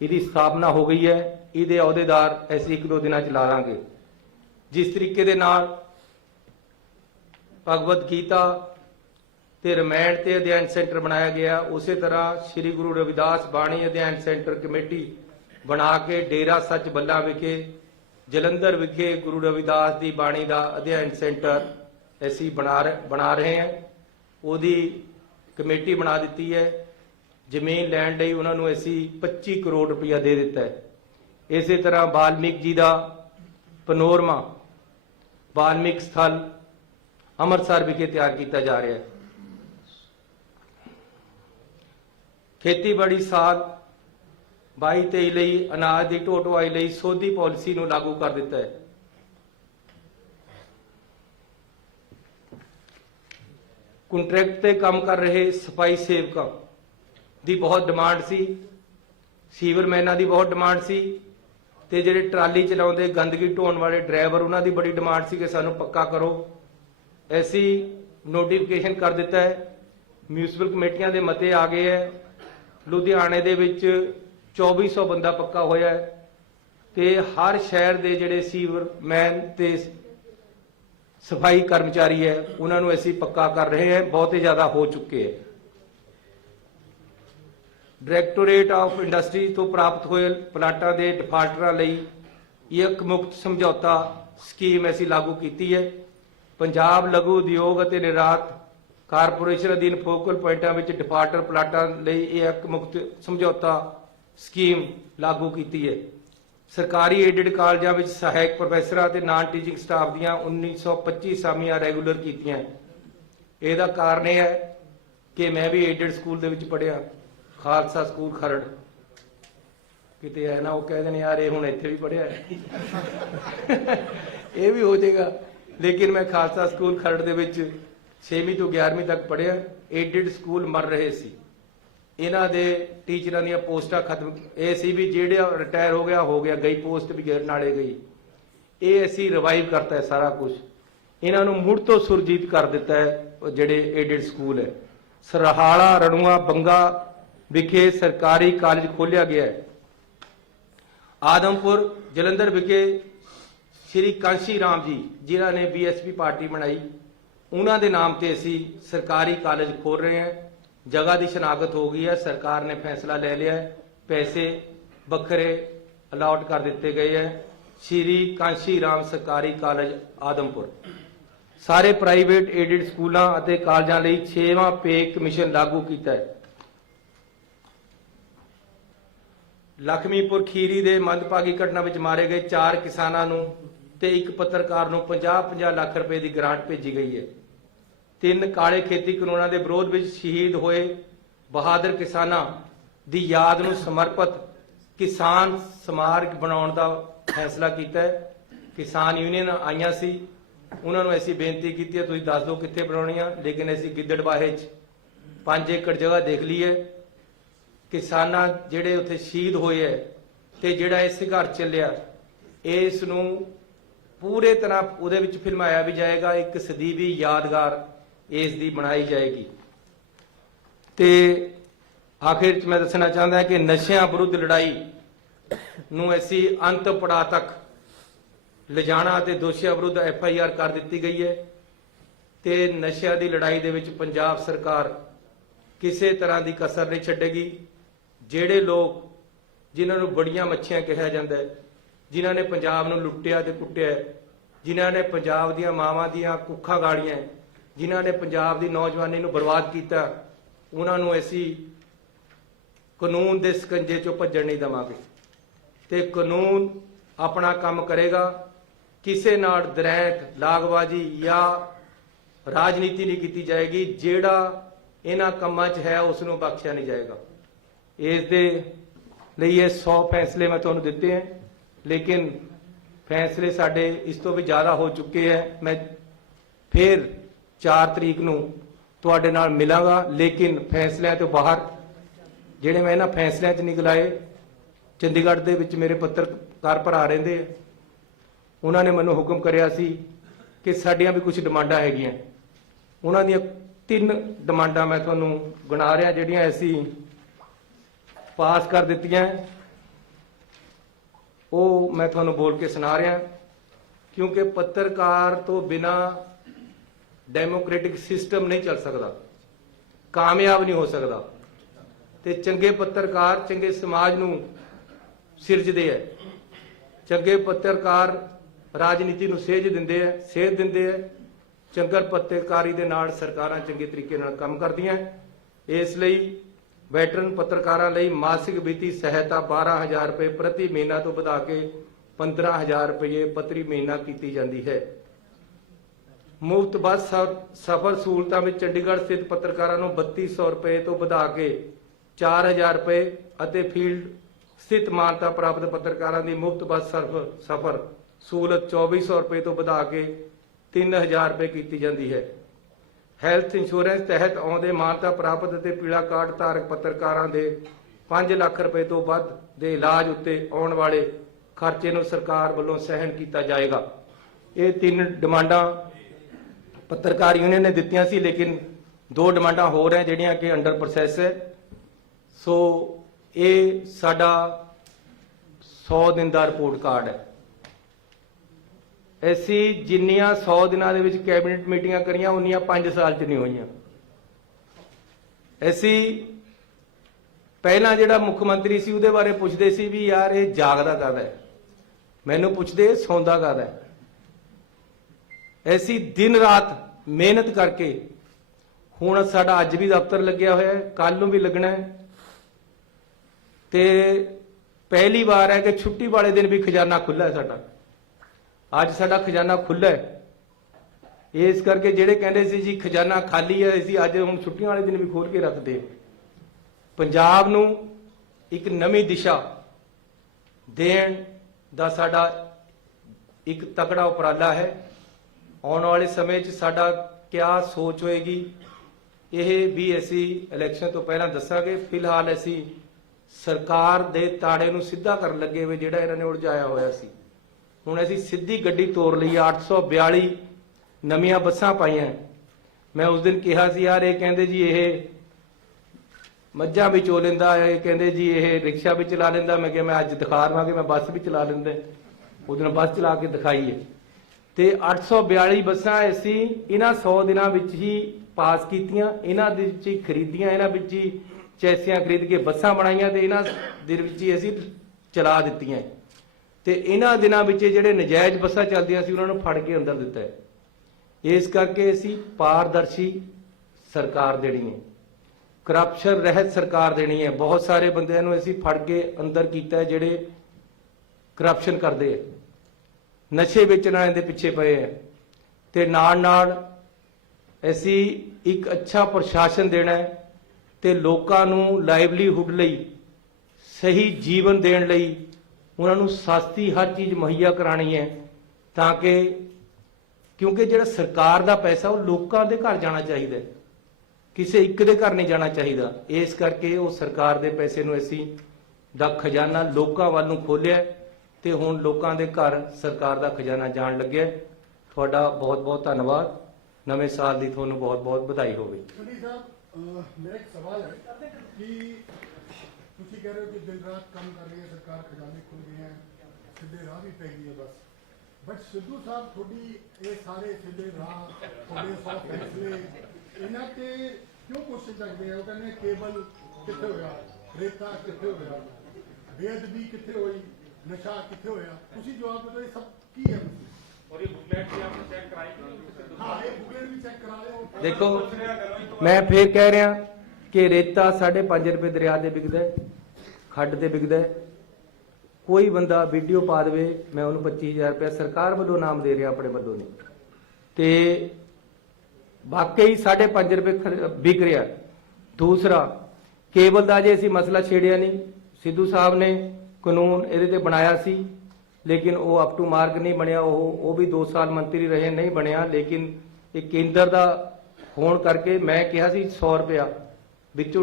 ਇਹਦੀ ਸਥਾਪਨਾ ਹੋ ਗਈ ਹੈ। ਇਹਦੇ ਅਹੁਦੇਦਾਰ ਅਸੀਂ 1-2 ਦਿਨਾਂ ਚ ਲਾ ਲਾਂਗੇ। ਜਿਸ ਤਰੀਕੇ ਦੇ ਨਾਲ ਭਗਵਦ ਗੀਤਾ ਤੇ ਰਮਾਇਣ ਤੇ ਅਧਿਐਨ ਸੈਂਟਰ ਬਣਾਇਆ ਗਿਆ, ਉਸੇ ਤਰ੍ਹਾਂ ਸ੍ਰੀ ਗੁਰੂ ਰਵਿਦਾਸ ਬਾਣੀ ਅਧਿਐਨ ਸੈਂਟਰ ਕਮੇਟੀ ਬਣਾ ਕੇ ਡੇਰਾ ਸੱਚ ਬੱਲਾ ਵਿਖੇ, ਜਲੰਧਰ ਵਿਖੇ ਗੁਰੂ ਰਵਿਦਾਸ ਦੀ ਬਾਣੀ ਦਾ ਅਧਿਐਨ ਸੈਂਟਰ ਅਸੀਂ ਬਣਾ ਰਹੇ ਹਾਂ। ਉਹਦੀ ਕਮੇਟੀ ਬਣਾ ਦਿੱਤੀ ਹੈ। ਜ਼ਮੀਨ ਲੈਣ ਲਈ ਉਹਨਾਂ ਨੂੰ ਅਸੀਂ 25 ਕਰੋੜ ਰੁਪਇਆ ਦੇ ਦਿੱਤਾ ਹੈ। ਇਸੇ ਤਰ੍ਹਾਂ ਵਾਲਮੀਕ ਜੀ ਦਾ ਪਨੋਰਮਾ ਵਾਲਮੀਕ ਸਥਲ ਅੰਮ੍ਰਿਤਸਰ ਵਿਖੇ ਤਿਆਰ ਕੀਤਾ ਜਾ ਰਿਹਾ ਹੈ। ਖੇਤੀਬਾੜੀ ਸਾਲ 22-23 ਲਈ ਅਨਾਜ ਦੀ ਢੋਆ ਢੁਆਈ ਲਈ ਸੋਧੀ ਪਾਲਿਸੀ ਨੂੰ ਲਾਗੂ ਕਰ ਦਿੱਤਾ ਹੈ। ਕੰਟਰੈਕਟ ਤੇ ਕੰਮ ਕਰ ਰਹੇ ਸਫਾਈ ਸੇਵਕਾਂ ਦੀ ਬਹੁਤ ਡਿਮਾਂਡ ਸੀ, ਸੀਵਰਮੈਨਾਂ ਦੀ ਬਹੁਤ ਡਿਮਾਂਡ ਸੀ ਤੇ ਜਿਹੜੇ ਟਰਾਲੀ ਚਲਾਉਂਦੇ ਗੰਦਗੀ ਢੋਣ ਵਾਲੇ ਡਰਾਈਵਰ, ਉਹਨਾਂ ਦੀ ਬੜੀ ਡਿਮਾਂਡ ਸੀ ਕਿ ਸਾਨੂੰ ਪੱਕਾ ਕਰੋ। ਅਸੀਂ ਨੋਟੀਫਿਕੇਸ਼ਨ ਕਰ ਦਿੱਤਾ ਹੈ। ਮਿਊਨਿਸਪਲ ਕਮੇਟੀਆਂ ਦੇ ਮਤੇ ਆ ਗਏ ਹੈ। ਲੁਧਿਆਣੇ ਦੇ ਵਿੱਚ 2400 ਬੰਦਾ ਪੱਕਾ ਹੋਇਆ ਹੈ ਤੇ ਹਰ ਸ਼ਹਿਰ ਦੇ ਜਿਹੜੇ ਸੀਵਰਮੈਨ ਤੇ ਸਫਾਈ ਕਰਮਚਾਰੀ ਹੈ ਉਹਨਾਂ ਨੂੰ ਅਸੀਂ ਪੱਕਾ ਕਰ ਰਹੇ ਹਾਂ। ਬਹੁਤ ਹੀ ਜ਼ਿਆਦਾ ਹੋ ਚੁੱਕੇ ਹੈ। ਡਾਇਰੈਕਟੋਰੇਟ ਆਫ ਇੰਡਸਟਰੀ ਤੋਂ ਪ੍ਰਾਪਤ ਹੋਏ ਪਲਾਟਾਂ ਦੇ ਡਿਫਾਲਟਰਾਂ ਲਈ ਇੱਕ ਮੁਕਤ ਸਮਝੌਤਾ ਸਕੀਮ ਅਸੀਂ ਲਾਗੂ ਕੀਤੀ ਹੈ। ਪੰਜਾਬ ਲਘੂ ਉਦਯੋਗ ਅਤੇ ਨਿਰਯਾਤ ਕਾਰਪੋਰੇਸ਼ਨ ਅਧੀਨ ਫੋਕਲ ਪੁਆਇੰਟਾਂ ਵਿੱਚ ਡਿਫਾਲਟਰ ਪਲਾਟਾਂ ਲਈ ਇਹ ਇੱਕ ਮੁਕਤ ਸਮਝੌਤਾ ਸਕੀਮ ਲਾਗੂ ਕੀਤੀ ਹੈ। ਸਰਕਾਰੀ ਏਡਡ ਕਾਲਜਾਂ ਵਿੱਚ ਸਹਾਇਕ ਪ੍ਰੋਫੈਸਰਾਂ ਅਤੇ ਨਾਨ ਟੀਚਿੰਗ ਸਟਾਫ ਦੀਆਂ 1925 ਅਸਾਮੀਆਂ ਰੈਗੂਲਰ ਕੀਤੀਆਂ। ਇਹਦਾ ਕਾਰਨ ਇਹ ਹੈ ਕਿ ਮੈਂ ਵੀ ਏਡਡ ਸਕੂਲ ਦੇ ਵਿੱਚ ਪੜ੍ਹਿਆ, ਖਾਲਸਾ ਸਕੂਲ ਖਰੜ। ਕਿਤੇ ਐ ਨਾ ਉਹ ਕਹਿ ਦੇਣ ਯਾਰ ਇਹ ਹੁਣ ਇੱਥੇ ਵੀ ਪੜ੍ਹਿਆ ਇਹ ਵੀ ਹੋ ਜਾਏਗਾ। ਲੇਕਿਨ ਮੈਂ ਖਾਲਸਾ ਸਕੂਲ ਖਰੜ ਦੇ ਵਿੱਚ 6ਵੀਂ ਤੋਂ 11ਵੀਂ ਤੱਕ ਪੜ੍ਹਿਆ। ਏਡਡ ਸਕੂਲ ਮਰ ਰਹੇ ਸੀ, ਇਹਨਾਂ ਦੇ ਟੀਚਰਾਂ ਦੀਆਂ ਪੋਸਟਾਂ ਖਤਮ। ਇਹ ਸੀ ਵੀ ਜਿਹੜਾ ਰਿਟਾਇਰ ਹੋ ਗਿਆ, ਗਈ ਪੋਸਟ ਵੀ ਗੈਰ ਨਾਲੇ ਗਈ। ਇਹ ਅਸੀਂ ਰਿਵਾਈਵ ਕਰਤਾ ਹੈ ਸਾਰਾ ਕੁਝ। ਇਹਨਾਂ ਨੂੰ ਮੁੜ ਤੋਂ ਸੁਰਜੀਤ ਕਰ ਦਿੱਤਾ ਹੈ। ਜਿਹੜੇ ਏਡਡ ਸਕੂਲ ਹੈ, ਸਰਹਾਲਾ, ਰਣੂਆ, ਬੰਗਾ ਵਿਖੇ ਸਰਕਾਰੀ ਕਾਲਜ ਖੋਲ੍ਹਿਆ ਗਿਆ ਹੈ। ਆਦਮਪੁਰ ਜਲੰਧਰ ਵਿਖੇ ਸ਼੍ਰੀ ਕਾਂਸ਼ੀ ਰਾਮ ਜੀ ਜਿਨ੍ਹਾਂ ਨੇ ਬੀਐਸਪੀ ਪਾਰਟੀ ਬਣਾਈ, ਉਹਨਾਂ ਦੇ ਨਾਮ ਤੇ ਅਸੀਂ ਸਰਕਾਰੀ ਕਾਲਜ ਖੋਲ ਰਹੇ ਹਾਂ। ਜਗ੍ਹਾ ਦੀ ਸ਼ਨਾਖਤ ਹੋ ਗਈ ਹੈ, ਸਰਕਾਰ ਨੇ ਫੈਸਲਾ ਲੈ ਲਿਆ ਹੈ, ਪੈਸੇ ਵੱਖਰੇ ਅਲਾਟ ਕਰ ਦਿੱਤੇ ਗਏ ਹੈ। ਸ਼੍ਰੀ ਕਾਂਸ਼ੀ ਰਾਮ ਸਰਕਾਰੀ ਕਾਲਜ ਆਦਮਪੁਰ ਸਾਰੇ ਪ੍ਰਾਈਵੇਟ ਏਡਡ ਸਕੂਲਾਂ ਅਤੇ ਕਾਲਜਾਂ ਲਈ 6ਵਾਂ ਪੇ ਕਮਿਸ਼ਨ ਲਾਗੂ ਕੀਤਾ ਹੈ। ਲਖਮੀਪੁਰ ਖੀਰੀ ਦੇ ਮੰਦਭਾਗੀ ਘਟਨਾ ਵਿੱਚ ਮਾਰੇ ਗਏ 4 ਕਿਸਾਨਾਂ ਨੂੰ ਤੇ ਇੱਕ ਪੱਤਰਕਾਰ ਨੂੰ 50-50 ਲੱਖ ਰੁਪਏ ਦੀ ਗ੍ਰਾਂਟ ਭੇਜੀ ਗਈ ਹੈ। 3 ਕਾਲੇ ਖੇਤੀ ਕਾਨੂੰਨਾਂ ਦੇ ਵਿਰੋਧ ਵਿੱਚ ਸ਼ਹੀਦ ਹੋਏ ਬਹਾਦਰ ਕਿਸਾਨਾਂ ਦੀ ਯਾਦ ਨੂੰ ਸਮਰਪਿਤ ਕਿਸਾਨ ਸਮਾਰਕ ਬਣਾਉਣ ਦਾ ਫੈਸਲਾ ਕੀਤਾ ਹੈ। ਕਿਸਾਨ ਯੂਨੀਅਨ ਆਈਆਂ ਸੀ, ਉਹਨਾਂ ਨੂੰ ਅਸੀਂ ਬੇਨਤੀ ਕੀਤੀ ਹੈ ਤੁਸੀਂ ਦੱਸ ਦਿਓ ਕਿੱਥੇ ਬਣਾਉਣੀ ਆ, ਲੇਕਿਨ ਅਸੀਂ ਗਿੱਦੜਬਾਹੇ 'ਚ 5 ਏਕੜ ਜਗ੍ਹਾ ਦੇਖ ਲਈ ਹੈ। ਕਿਸਾਨਾਂ ਜਿਹੜੇ ਉੱਥੇ ਸ਼ਹੀਦ ਹੋਏ ਹੈ ਤੇ ਜਿਹੜਾ ਇਹ ਸੰਘਰਸ਼ ਚੱਲਿਆ, ਇਸ ਨੂੰ ਪੂਰੇ ਤਰ੍ਹਾਂ ਉਹਦੇ ਵਿੱਚ ਫਿਲਮਾਇਆ ਵੀ ਜਾਏਗਾ, ਇੱਕ ਸਦੀਵੀ ਯਾਦਗਾਰ ਇਸ ਦੀ ਬਣਾਈ ਜਾਏਗੀ। ਤੇ ਆਖਿਰ 'ਚ ਮੈਂ ਦੱਸਣਾ ਚਾਹੁੰਦਾ ਕਿ ਨਸ਼ਿਆਂ ਵਿਰੁੱਧ ਲੜਾਈ ਨੂੰ ਅਸੀਂ ਅੰਤ ਪੜਾਅ ਤੱਕ ਲਿਜਾਣਾ ਤੇ ਦੋਸ਼ੀਆਂ ਵਿਰੁੱਧ FIR ਕਰ ਦਿੱਤੀ ਗਈ ਹੈ ਤੇ ਨਸ਼ਿਆਂ ਦੀ ਲੜਾਈ ਦੇ ਵਿੱਚ ਪੰਜਾਬ ਸਰਕਾਰ ਕਿਸੇ ਤਰ੍ਹਾਂ ਦੀ ਕਸਰ ਨਹੀਂ ਛੱਡੇਗੀ। ਜਿਹੜੇ ਲੋਕ ਜਿਨ੍ਹਾਂ ਨੂੰ ਬੜੀਆਂ ਮੱਛੀਆਂ ਕਿਹਾ ਜਾਂਦਾ ਹੈ, ਜਿਨ੍ਹਾਂ ਨੇ ਪੰਜਾਬ ਨੂੰ ਲੁੱਟਿਆ ਤੇ ਕੁੱਟਿਆ, ਜਿਨ੍ਹਾਂ ਨੇ ਪੰਜਾਬ ਦੀਆਂ ਮਾਵਾਂ ਦੀਆਂ ਕੁੱਖਾਂ ਗਾਲੀਆਂ, ਜਿਨ੍ਹਾਂ ਨੇ ਪੰਜਾਬ ਦੀ ਨੌਜਵਾਨੀ ਨੂੰ ਬਰਬਾਦ ਕੀਤਾ, ਉਹਨਾਂ ਨੂੰ ਅਸੀਂ ਕਾਨੂੰਨ ਦੇ ਸਕੰਜੇ ਚੋਂ ਭੱਜਣ ਨਹੀਂ ਦੇਵਾਂਗੇ ਤੇ ਕਾਨੂੰਨ ਆਪਣਾ ਕੰਮ ਕਰੇਗਾ। ਕਿਸੇ ਨਾਲ ਦਰੈਂਤ ਲਾਗਬਾਜੀ ਜਾਂ ਰਾਜਨੀਤੀ ਨਹੀਂ ਕੀਤੀ ਜਾਏਗੀ। ਜਿਹੜਾ ਇਹਨਾਂ ਕੰਮਾਂ 'ਚ ਹੈ ਉਸ ਨੂੰ ਬਖਸ਼ਿਆ ਨਹੀਂ ਜਾਏਗਾ। ਇਸ ਦੇ ਲਈ ਇਹ 100 ਫੈਸਲੇ ਮੈਂ ਤੁਹਾਨੂੰ ਦਿੱਤੇ ਹੈ, ਲੇਕਿਨ ਫੈਸਲੇ ਸਾਡੇ ਇਸ ਤੋਂ ਵੀ ਜ਼ਿਆਦਾ ਹੋ ਚੁੱਕੇ ਹੈ। ਮੈਂ ਫਿਰ 4 ਤਰੀਕ ਨੂੰ ਤੁਹਾਡੇ ਨਾਲ ਮਿਲਾਂਗਾ, ਲੇਕਿਨ ਫੈਸਲਿਆਂ ਤੋਂ ਬਾਹਰ ਜਿਹੜੇ ਮੈਂ ਇਹਨਾਂ ਫੈਸਲਿਆਂ 'ਚ ਨਿਕਲਾਏ, ਚੰਡੀਗੜ੍ਹ ਦੇ ਵਿੱਚ ਮੇਰੇ ਪੱਤਰਕਾਰ ਭਰਾ ਰਹਿੰਦੇ ਆ, ਉਹਨਾਂ ਨੇ ਮੈਨੂੰ ਹੁਕਮ ਕਰਿਆ ਸੀ ਕਿ ਸਾਡੀਆਂ ਵੀ ਕੁਝ ਡਿਮਾਂਡਾਂ ਹੈਗੀਆਂ। ਉਹਨਾਂ ਦੀਆਂ 3 ਡਿਮਾਂਡਾਂ ਮੈਂ ਤੁਹਾਨੂੰ ਗਿਣਾ ਰਿਹਾ ਜਿਹੜੀਆਂ ਅਸੀਂ ਪਾਸ ਕਰ ਦਿੱਤੀਆਂ, ਉਹ ਮੈਂ ਤੁਹਾਨੂੰ ਬੋਲ ਕੇ ਸੁਣਾ ਰਿਹਾ। ਕਿਉਂਕਿ ਪੱਤਰਕਾਰ ਤੋਂ ਬਿਨਾ ਡੈਮੋਕ੍ਰੈਟਿਕ ਸਿਸਟਮ ਨਹੀਂ ਚੱਲ ਸਕਦਾ, ਕਾਮਯਾਬ ਨਹੀਂ ਹੋ ਸਕਦਾ ਤੇ ਚੰਗੇ ਪੱਤਰਕਾਰ ਚੰਗੇ ਸਮਾਜ ਨੂੰ ਸਿਰਜਦੇ ਹੈ। ਚੰਗੇ ਪੱਤਰਕਾਰ ਰਾਜਨੀਤੀ ਨੂੰ ਸੇਧ ਦਿੰਦੇ ਹੈ। ਚੰਗਾ ਪੱਤਰਕਾਰੀ ਦੇ ਨਾਲ ਸਰਕਾਰਾਂ ਚੰਗੇ ਤਰੀਕੇ ਨਾਲ ਕੰਮ ਕਰਦੀਆਂ। ਇਸ ਲਈ ਵੈਟਰਨ ਪੱਤਰਕਾਰਾਂ ਲਈ ਮਾਸਿਕ ਵਿੱਤੀ ਸਹਾਇਤਾ 12,000 ਰੁਪਏ ਪ੍ਰਤੀ ਮਹੀਨਾ ਤੋਂ ਵਧਾ ਕੇ 15,000 ਰੁਪਏ ਪ੍ਰਤੀ ਮਹੀਨਾ ਕੀਤੀ ਜਾਂਦੀ ਹੈ। ਮੁਫਤ ਬੱਸ ਸਫ਼ਰ ਸਹੂਲਤਾਂ ਵਿੱਚ ਚੰਡੀਗੜ੍ਹ ਸਥਿਤ ਪੱਤਰਕਾਰਾਂ ਨੂੰ 3200 ਰੁਪਏ ਤੋਂ ਵਧਾ ਕੇ 4,000 ਰੁਪਏ ਅਤੇ ਫੀਲਡ ਸਥਿਤ ਮਾਨਤਾ ਪ੍ਰਾਪਤ ਪੱਤਰਕਾਰਾਂ ਦੀ ਮੁਫਤ ਬੱਸ ਸਫ਼ਰ ਸਹੂਲਤ 2400 ਰੁਪਏ ਤੋਂ ਵਧਾ ਕੇ 3000 ਰੁਪਏ ਕੀਤੀ ਜਾਂਦੀ ਹੈ। ਹੈਲਥ ਇੰਸ਼ੋਰੈਂਸ ਤਹਿਤ ਆਉਂਦੇ ਮਾਨਤਾ ਪ੍ਰਾਪਤ ਅਤੇ ਪੀਲਾ ਕਾਰਡ ਧਾਰਕ ਪੱਤਰਕਾਰਾਂ ਦੇ 5 ਲੱਖ ਰੁਪਏ ਤੋਂ ਵੱਧ ਦੇ ਇਲਾਜ ਉੱਤੇ ਆਉਣ ਵਾਲੇ ਖਰਚੇ ਨੂੰ ਸਰਕਾਰ ਵੱਲੋਂ ਸਹਿਣ ਕੀਤਾ ਜਾਏਗਾ। ਇਹ 3 ਡਿਮਾਂਡਾਂ ਪੱਤਰਕਾਰ ਯੂਨੀਅਨ ਨੇ ਦਿੱਤੀਆਂ ਸੀ, ਲੇਕਿਨ 2 ਡਿਮਾਂਡਾਂ ਹੋਰ ਹੈ ਜਿਹੜੀਆਂ ਕਿ ਅੰਡਰ ਪ੍ਰੋਸੈਸ ਹੈ। ਸੋ ਇਹ ਸਾਡਾ 100 ਦਿਨ ਦਾ ਰਿਪੋਰਟ ਕਾਰਡ ਹੈ। ਅਸੀਂ ਜਿੰਨੀਆਂ 100 ਦਿਨਾਂ ਦੇ ਵਿੱਚ ਕੈਬਨਿਟ ਮੀਟਿੰਗਾਂ ਕਰੀਆਂ, ਉਨੀਆਂ 5 ਸਾਲ 'ਚ ਨਹੀਂ ਹੋਈਆਂ। ਅਸੀਂ ਪਹਿਲਾਂ ਜਿਹੜਾ ਮੁੱਖ ਮੰਤਰੀ ਸੀ ਉਹਦੇ ਬਾਰੇ ਪੁੱਛਦੇ ਸੀ ਵੀ ਯਾਰ ਇਹ ਜਾਗਦਾ ਕਦ ਹੈ, ਮੈਨੂੰ ਪੁੱਛਦੇ ਸੌਂਦਾ ਕਦ ਹੈ। ਅਸੀਂ ਦਿਨ ਰਾਤ ਮਿਹਨਤ ਕਰਕੇ, ਹੁਣ ਸਾਡਾ ਅੱਜ ਵੀ ਦਫ਼ਤਰ ਲੱਗਿਆ ਹੋਇਆ ਹੈ, ਕੱਲ ਨੂੰ ਵੀ ਲੱਗਣਾ ਹੈ ਤੇ ਪਹਿਲੀ ਵਾਰ ਹੈ ਕਿ ਛੁੱਟੀ ਵਾਲੇ ਦਿਨ ਵੀ ਖਜ਼ਾਨਾ ਖੁੱਲ੍ਹਾ ਹੈ ਸਾਡਾ। ਅੱਜ ਸਾਡਾ ਖਜ਼ਾਨਾ ਖੁੱਲ੍ਹਾ ਹੈ। ਇਸ ਕਰਕੇ ਜਿਹੜੇ ਕਹਿੰਦੇ ਸੀ ਜੀ ਖਜ਼ਾਨਾ ਖਾਲੀ ਹੈ, ਅਸੀਂ ਅੱਜ ਹੁਣ ਛੁੱਟੀਆਂ ਵਾਲੇ ਦਿਨ ਵੀ ਖੋਲ ਕੇ ਰੱਖਦੇ। ਪੰਜਾਬ ਨੂੰ ਇੱਕ ਨਵੀਂ ਦਿਸ਼ਾ ਦੇਣ ਦਾ ਸਾਡਾ ਇੱਕ ਤਕੜਾ ਉਪਰਾਲਾ ਹੈ। ਆਉਣ ਵਾਲੇ ਸਮੇਂ 'ਚ ਸਾਡਾ ਕਿਆ ਸੋਚ ਹੋਏਗੀ ਇਹ ਵੀ ਅਸੀਂ ਇਲੈਕਸ਼ਨ ਤੋਂ ਪਹਿਲਾਂ ਦੱਸਾਂਗੇ। ਫਿਲਹਾਲ ਅਸੀਂ ਸਰਕਾਰ ਦੇ ਤਾੜੇ ਨੂੰ ਸਿੱਧਾ ਕਰਨ ਲੱਗੇ ਹੋਏ, ਜਿਹੜਾ ਇਹਨਾਂ ਨੇ ਉਲਝਾਇਆ ਹੋਇਆ ਸੀ। ਹੁਣ ਅਸੀਂ ਸਿੱਧੀ ਗੱਡੀ ਤੋਰ ਲਈ। 842 ਨਵੀਆਂ ਬੱਸਾਂ ਪਾਈਆਂ। ਮੈਂ ਉਸ ਦਿਨ ਕਿਹਾ ਸੀ ਯਾਰ ਇਹ ਕਹਿੰਦੇ ਜੀ ਇਹ ਮੱਝਾਂ ਵੀ ਚੋ ਲੈਂਦਾ ਹੈ। ਕਹਿੰਦੇ ਜੀ ਇਹ ਰਿਕਸ਼ਾ ਵੀ ਚਲਾ ਲੈਂਦਾ। ਮੈਂ ਕਿਹਾ ਮੈਂ ਅੱਜ ਦਿਖਾ ਰਵਾਂਗੇ, ਮੈਂ ਬੱਸ ਵੀ ਚਲਾ ਲੈਂਦਾ। ਉਹਦੇ ਨਾਲ ਬੱਸ ਚਲਾ ਕੇ ਦਿਖਾਈ ਹੈ। ਤੇ 842 ਬੱਸਾਂ ਅਸੀਂ ਇਹਨਾਂ 100 ਦਿਨਾਂ ਵਿੱਚ ਹੀ ਪਾਸ ਕੀਤੀਆਂ, ਇਹਨਾਂ ਦੇ ਵਿੱਚ ਹੀ ਖਰੀਦੀਆਂ, ਇਹਨਾਂ ਵਿੱਚ ਹੀ ਚੈਸੀਆਂ ਖਰੀਦ ਕੇ ਬੱਸਾਂ ਬਣਾਈਆਂ ਤੇ ਇਹਨਾਂ ਦੇ ਵਿੱਚ ਹੀ ਅਸੀਂ ਚਲਾ ਦਿੱਤੀਆਂ। ਤੇ ਇਹਨਾਂ ਦਿਨਾਂ ਵਿੱਚ ਜਿਹੜੇ ਨਜਾਇਜ਼ ਬੱਸਾਂ ਚੱਲਦੀਆਂ ਸੀ ਉਹਨਾਂ ਨੂੰ ਫੜ ਕੇ ਅੰਦਰ ਦਿੱਤਾ ਹੈ। ਇਸ ਕਰਕੇ ਅਸੀਂ ਪਾਰਦਰਸ਼ੀ ਸਰਕਾਰ ਦੇਣੀ ਹੈ, ਕਰਪਸ਼ਨ ਰਹਿਤ ਸਰਕਾਰ ਦੇਣੀ ਹੈ। ਬਹੁਤ ਸਾਰੇ ਬੰਦਿਆਂ ਨੂੰ ਅਸੀਂ ਫੜ ਕੇ ਅੰਦਰ ਕੀਤਾ ਹੈ ਜਿਹੜੇ ਕਰਪਸ਼ਨ ਕਰਦੇ ਹੈ, ਨਸ਼ੇ ਵੇਚਣ ਵਾਲਿਆਂ ਦੇ ਪਿੱਛੇ ਪਏ ਹੈ। ਤੇ ਨਾਲ ਨਾਲ ਅਸੀਂ ਇੱਕ ਅੱਛਾ ਪ੍ਰਸ਼ਾਸਨ ਦੇਣਾ ਹੈ ਤੇ ਲੋਕਾਂ ਨੂੰ ਲਾਈਵਲੀਹੁੱਡ ਲਈ, ਸਹੀ ਜੀਵਨ ਦੇਣ ਲਈ ਉਹਨਾਂ ਨੂੰ ਸਸਤੀ ਹਰ ਚੀਜ਼ ਮੁਹੱਈਆ ਕਰਾਣੀ ਹੈ, ਤਾਂ ਕਿ ਕਿਉਂਕਿ ਜਿਹੜਾ ਸਰਕਾਰ ਦਾ ਪੈਸਾ ਉਹ ਲੋਕਾਂ ਦੇ ਘਰ ਜਾਣਾ ਚਾਹੀਦਾ, ਕਿਸੇ ਇੱਕ ਦੇ ਘਰ ਨਹੀਂ ਜਾਣਾ ਚਾਹੀਦਾ। ਇਸ ਕਰਕੇ ਉਹ ਸਰਕਾਰ ਦੇ ਪੈਸੇ ਨੂੰ ਅਸੀਂ ਦਾ ਖਜ਼ਾਨਾ ਲੋਕਾਂ ਵੱਲ ਨੂੰ ਖੋਲਿਆ ਤੇ ਹੁਣ ਲੋਕਾਂ ਦੇ ਘਰ ਸਰਕਾਰ ਦਾ ਖਜ਼ਾਨਾ ਜਾਣ ਲੱਗਿਆ। ਤੁਹਾਡਾ ਬਹੁਤ ਬਹੁਤ ਧੰਨਵਾਦ। ਨਵੇਂ ਸਾਲ ਦੀ ਤੁਹਾਨੂੰ ਬਹੁਤ ਬਹੁਤ ਵਧਾਈ ਹੋਵੇ। मेरा एक सवाल है कि तुसी कह रहे हो कि दिन रात काम कर रही है सरकार, खजाने खुल गए हैं, सीधे राह भी पै गई है बस, बट सिद्धू साहब थोड़ी ये सारे सीधे राह थोड़े 100 फैसले इन्हां ते क्यों क्वेश्चन करते हैं? वो कहते हैं केबल कितने होया, रेता कितने होया, बेअदबी कितने होई, नशा कितने होया? तुसी जवाब दो ये सब की है? और ये बुकलेट भी आपने चेक कराई? हाँ, ये बुकलेट भी चेक करा लो। ਦੇਖੋ ਮੈਂ ਫੇਰ ਕਹਿ ਰਿਹਾ ਕਿ ਰੇਤਾ 5.5 ਰੁਪਏ ਦਰਿਆ ਦੇ ਵਿਕਦਾ ਹੈ, ਖੱਡ ਤੇ ਵਿਕਦਾ ਹੈ। ਕੋਈ ਬੰਦਾ ਵੀਡੀਓ ਪਾ ਦੇਵੇ, ਮੈਂ ਉਹਨੂੰ 25,000 ਰੁਪਏ ਸਰਕਾਰ ਵੱਲੋਂ ਨਾਮ ਦੇ ਰਿਹਾ, ਆਪਣੇ ਵੱਲੋਂ ਨਹੀਂ। ਤੇ ਵਾਕਈ 5.5 ਰੁਪਏ ਵਿਕ ਰਿਹਾ। ਦੂਸਰਾ, ਕੇਬਲ ਦਾ ਜੇ ਅਸੀਂ ਮਸਲਾ ਛੇੜਿਆ ਨਹੀਂ, ਸਿੱਧੂ ਸਾਹਿਬ ਨੇ ਕਾਨੂੰਨ ਇਹਦੇ ਤੇ ਬਣਾਇਆ ਸੀ, ਲੇਕਿਨ ਉਹ ਅਪ ਟੂ ਮਾਰਕ ਨਹੀਂ ਬਣਿਆ। ਉਹ ਵੀ 2 ਸਾਲ ਮੰਤਰੀ ਰਹੇ, ਨਹੀਂ ਬਣਿਆ। ਲੇਕਿਨ ਇਹ ਕੇਂਦਰ ਦਾ ਹੋਣ ਕਰਕੇ ਮੈਂ ਕਿਹਾ ਸੀ 100 ਰੁਪਇਆ ਵਿੱਚੋਂ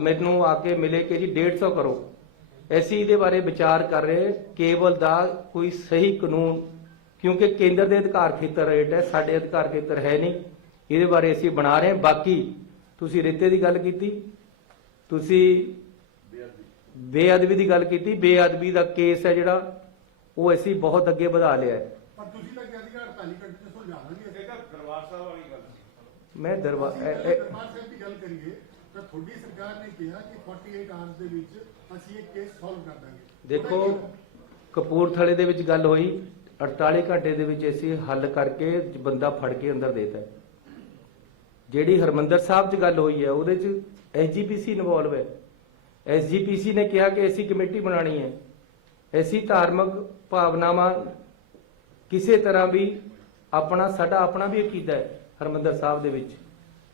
ਮੈਨੂੰ ਆ ਕੇ ਮਿਲੇ ਕਿ ਜੀ 150 ਕਰੋ। ਅਸੀਂ ਇਹਦੇ ਬਾਰੇ ਵਿਚਾਰ ਕਰ ਰਹੇ ਕੇਬਲ ਦਾ ਕੋਈ ਸਹੀ ਕਾਨੂੰਨ, ਕਿਉਂਕਿ ਕੇਂਦਰ ਦੇ ਅਧਿਕਾਰ ਖੇਤਰ ਰੇਟ ਹੈ, ਸਾਡੇ ਅਧਿਕਾਰ ਖੇਤਰ ਹੈ ਨਹੀਂ। ਇਹਦੇ ਬਾਰੇ ਅਸੀਂ ਬਣਾ ਰਹੇ ਹਾਂ। ਬਾਕੀ ਤੁਸੀਂ ਰੇਤੇ ਦੀ ਗੱਲ ਕੀਤੀ, ਤੁਸੀਂ ਬੇਅਦਬੀ ਦੀ ਗੱਲ ਕੀਤੀ। ਬੇਅਦਬੀ ਦਾ ਕੇਸ ਹੈ ਜਿਹੜਾ ਉਹ ਅਸੀਂ ਬਹੁਤ ਅੱਗੇ ਵਧਾ ਲਿਆ ਹੈ। ਪਰ ਤੁਸੀਂ ਤਾਂ ਕਿਹਾ ਸੀਗਾ 48 ਘੰਟੇ ਚ ਸੁਲਝਾਵਾਂਗੇ। ਇਹ ਤਾਂ ਦਰਬਾਰ ਸਾਹਿਬ ਵਾਲੀ ਗੱਲ ਸੀ। ਮੈਂ ਦਰਬਾਰ ਸਾਹਿਬ ਦੀ ਗੱਲ ਕਰੀਏ ਤਾਂ ਤੁਹਾਡੀ ਸਰਕਾਰ ਨੇ ਕਿਹਾ ਕਿ 48 ਆਵਰਸ ਦੇ ਵਿੱਚ ਅਸੀਂ ਇਹ ਕੇਸ ਸੋਲਵ ਕਰ ਦਾਂਗੇ। ਦੇਖੋ, ਕਪੂਰਥਲੇ ਦੇ ਵਿੱਚ ਗੱਲ ਹੋਈ, 48 ਘੰਟੇ ਦੇ ਵਿੱਚ ਅਸੀਂ ਹੱਲ ਕਰਕੇ ਬੰਦਾ ਫੜ ਕੇ ਅੰਦਰ ਦੇਤਾ। ਜਿਹੜੀ ਹਰਮੰਦਰ ਸਾਹਿਬ 'ਚ ਗੱਲ ਹੋਈ ਹੈ ਉਹਦੇ 'ਚ ਐਸਜੀਪੀਸੀ ਇਨਵੋਲਵ ਹੈ। ਐਸਜੀਪੀਸੀ ਨੇ ਕਿਹਾ ਕਿ ਅਸੀਂ ਕਮੇਟੀ ਬਣਾਣੀ ਹੈ। ਅਸੀਂ ਧਾਰਮਿਕ ਭਾਵਨਾਵਾਂ ਕਿਸੇ ਤਰ੍ਹਾਂ ਵੀ ਸਾਡਾ ਆਪਣਾ ਵੀ ਅਕੀਦਾ ਹੈ ਹਰਮੰਦਰ ਸਾਹਿਬ ਦੇ ਵਿੱਚ।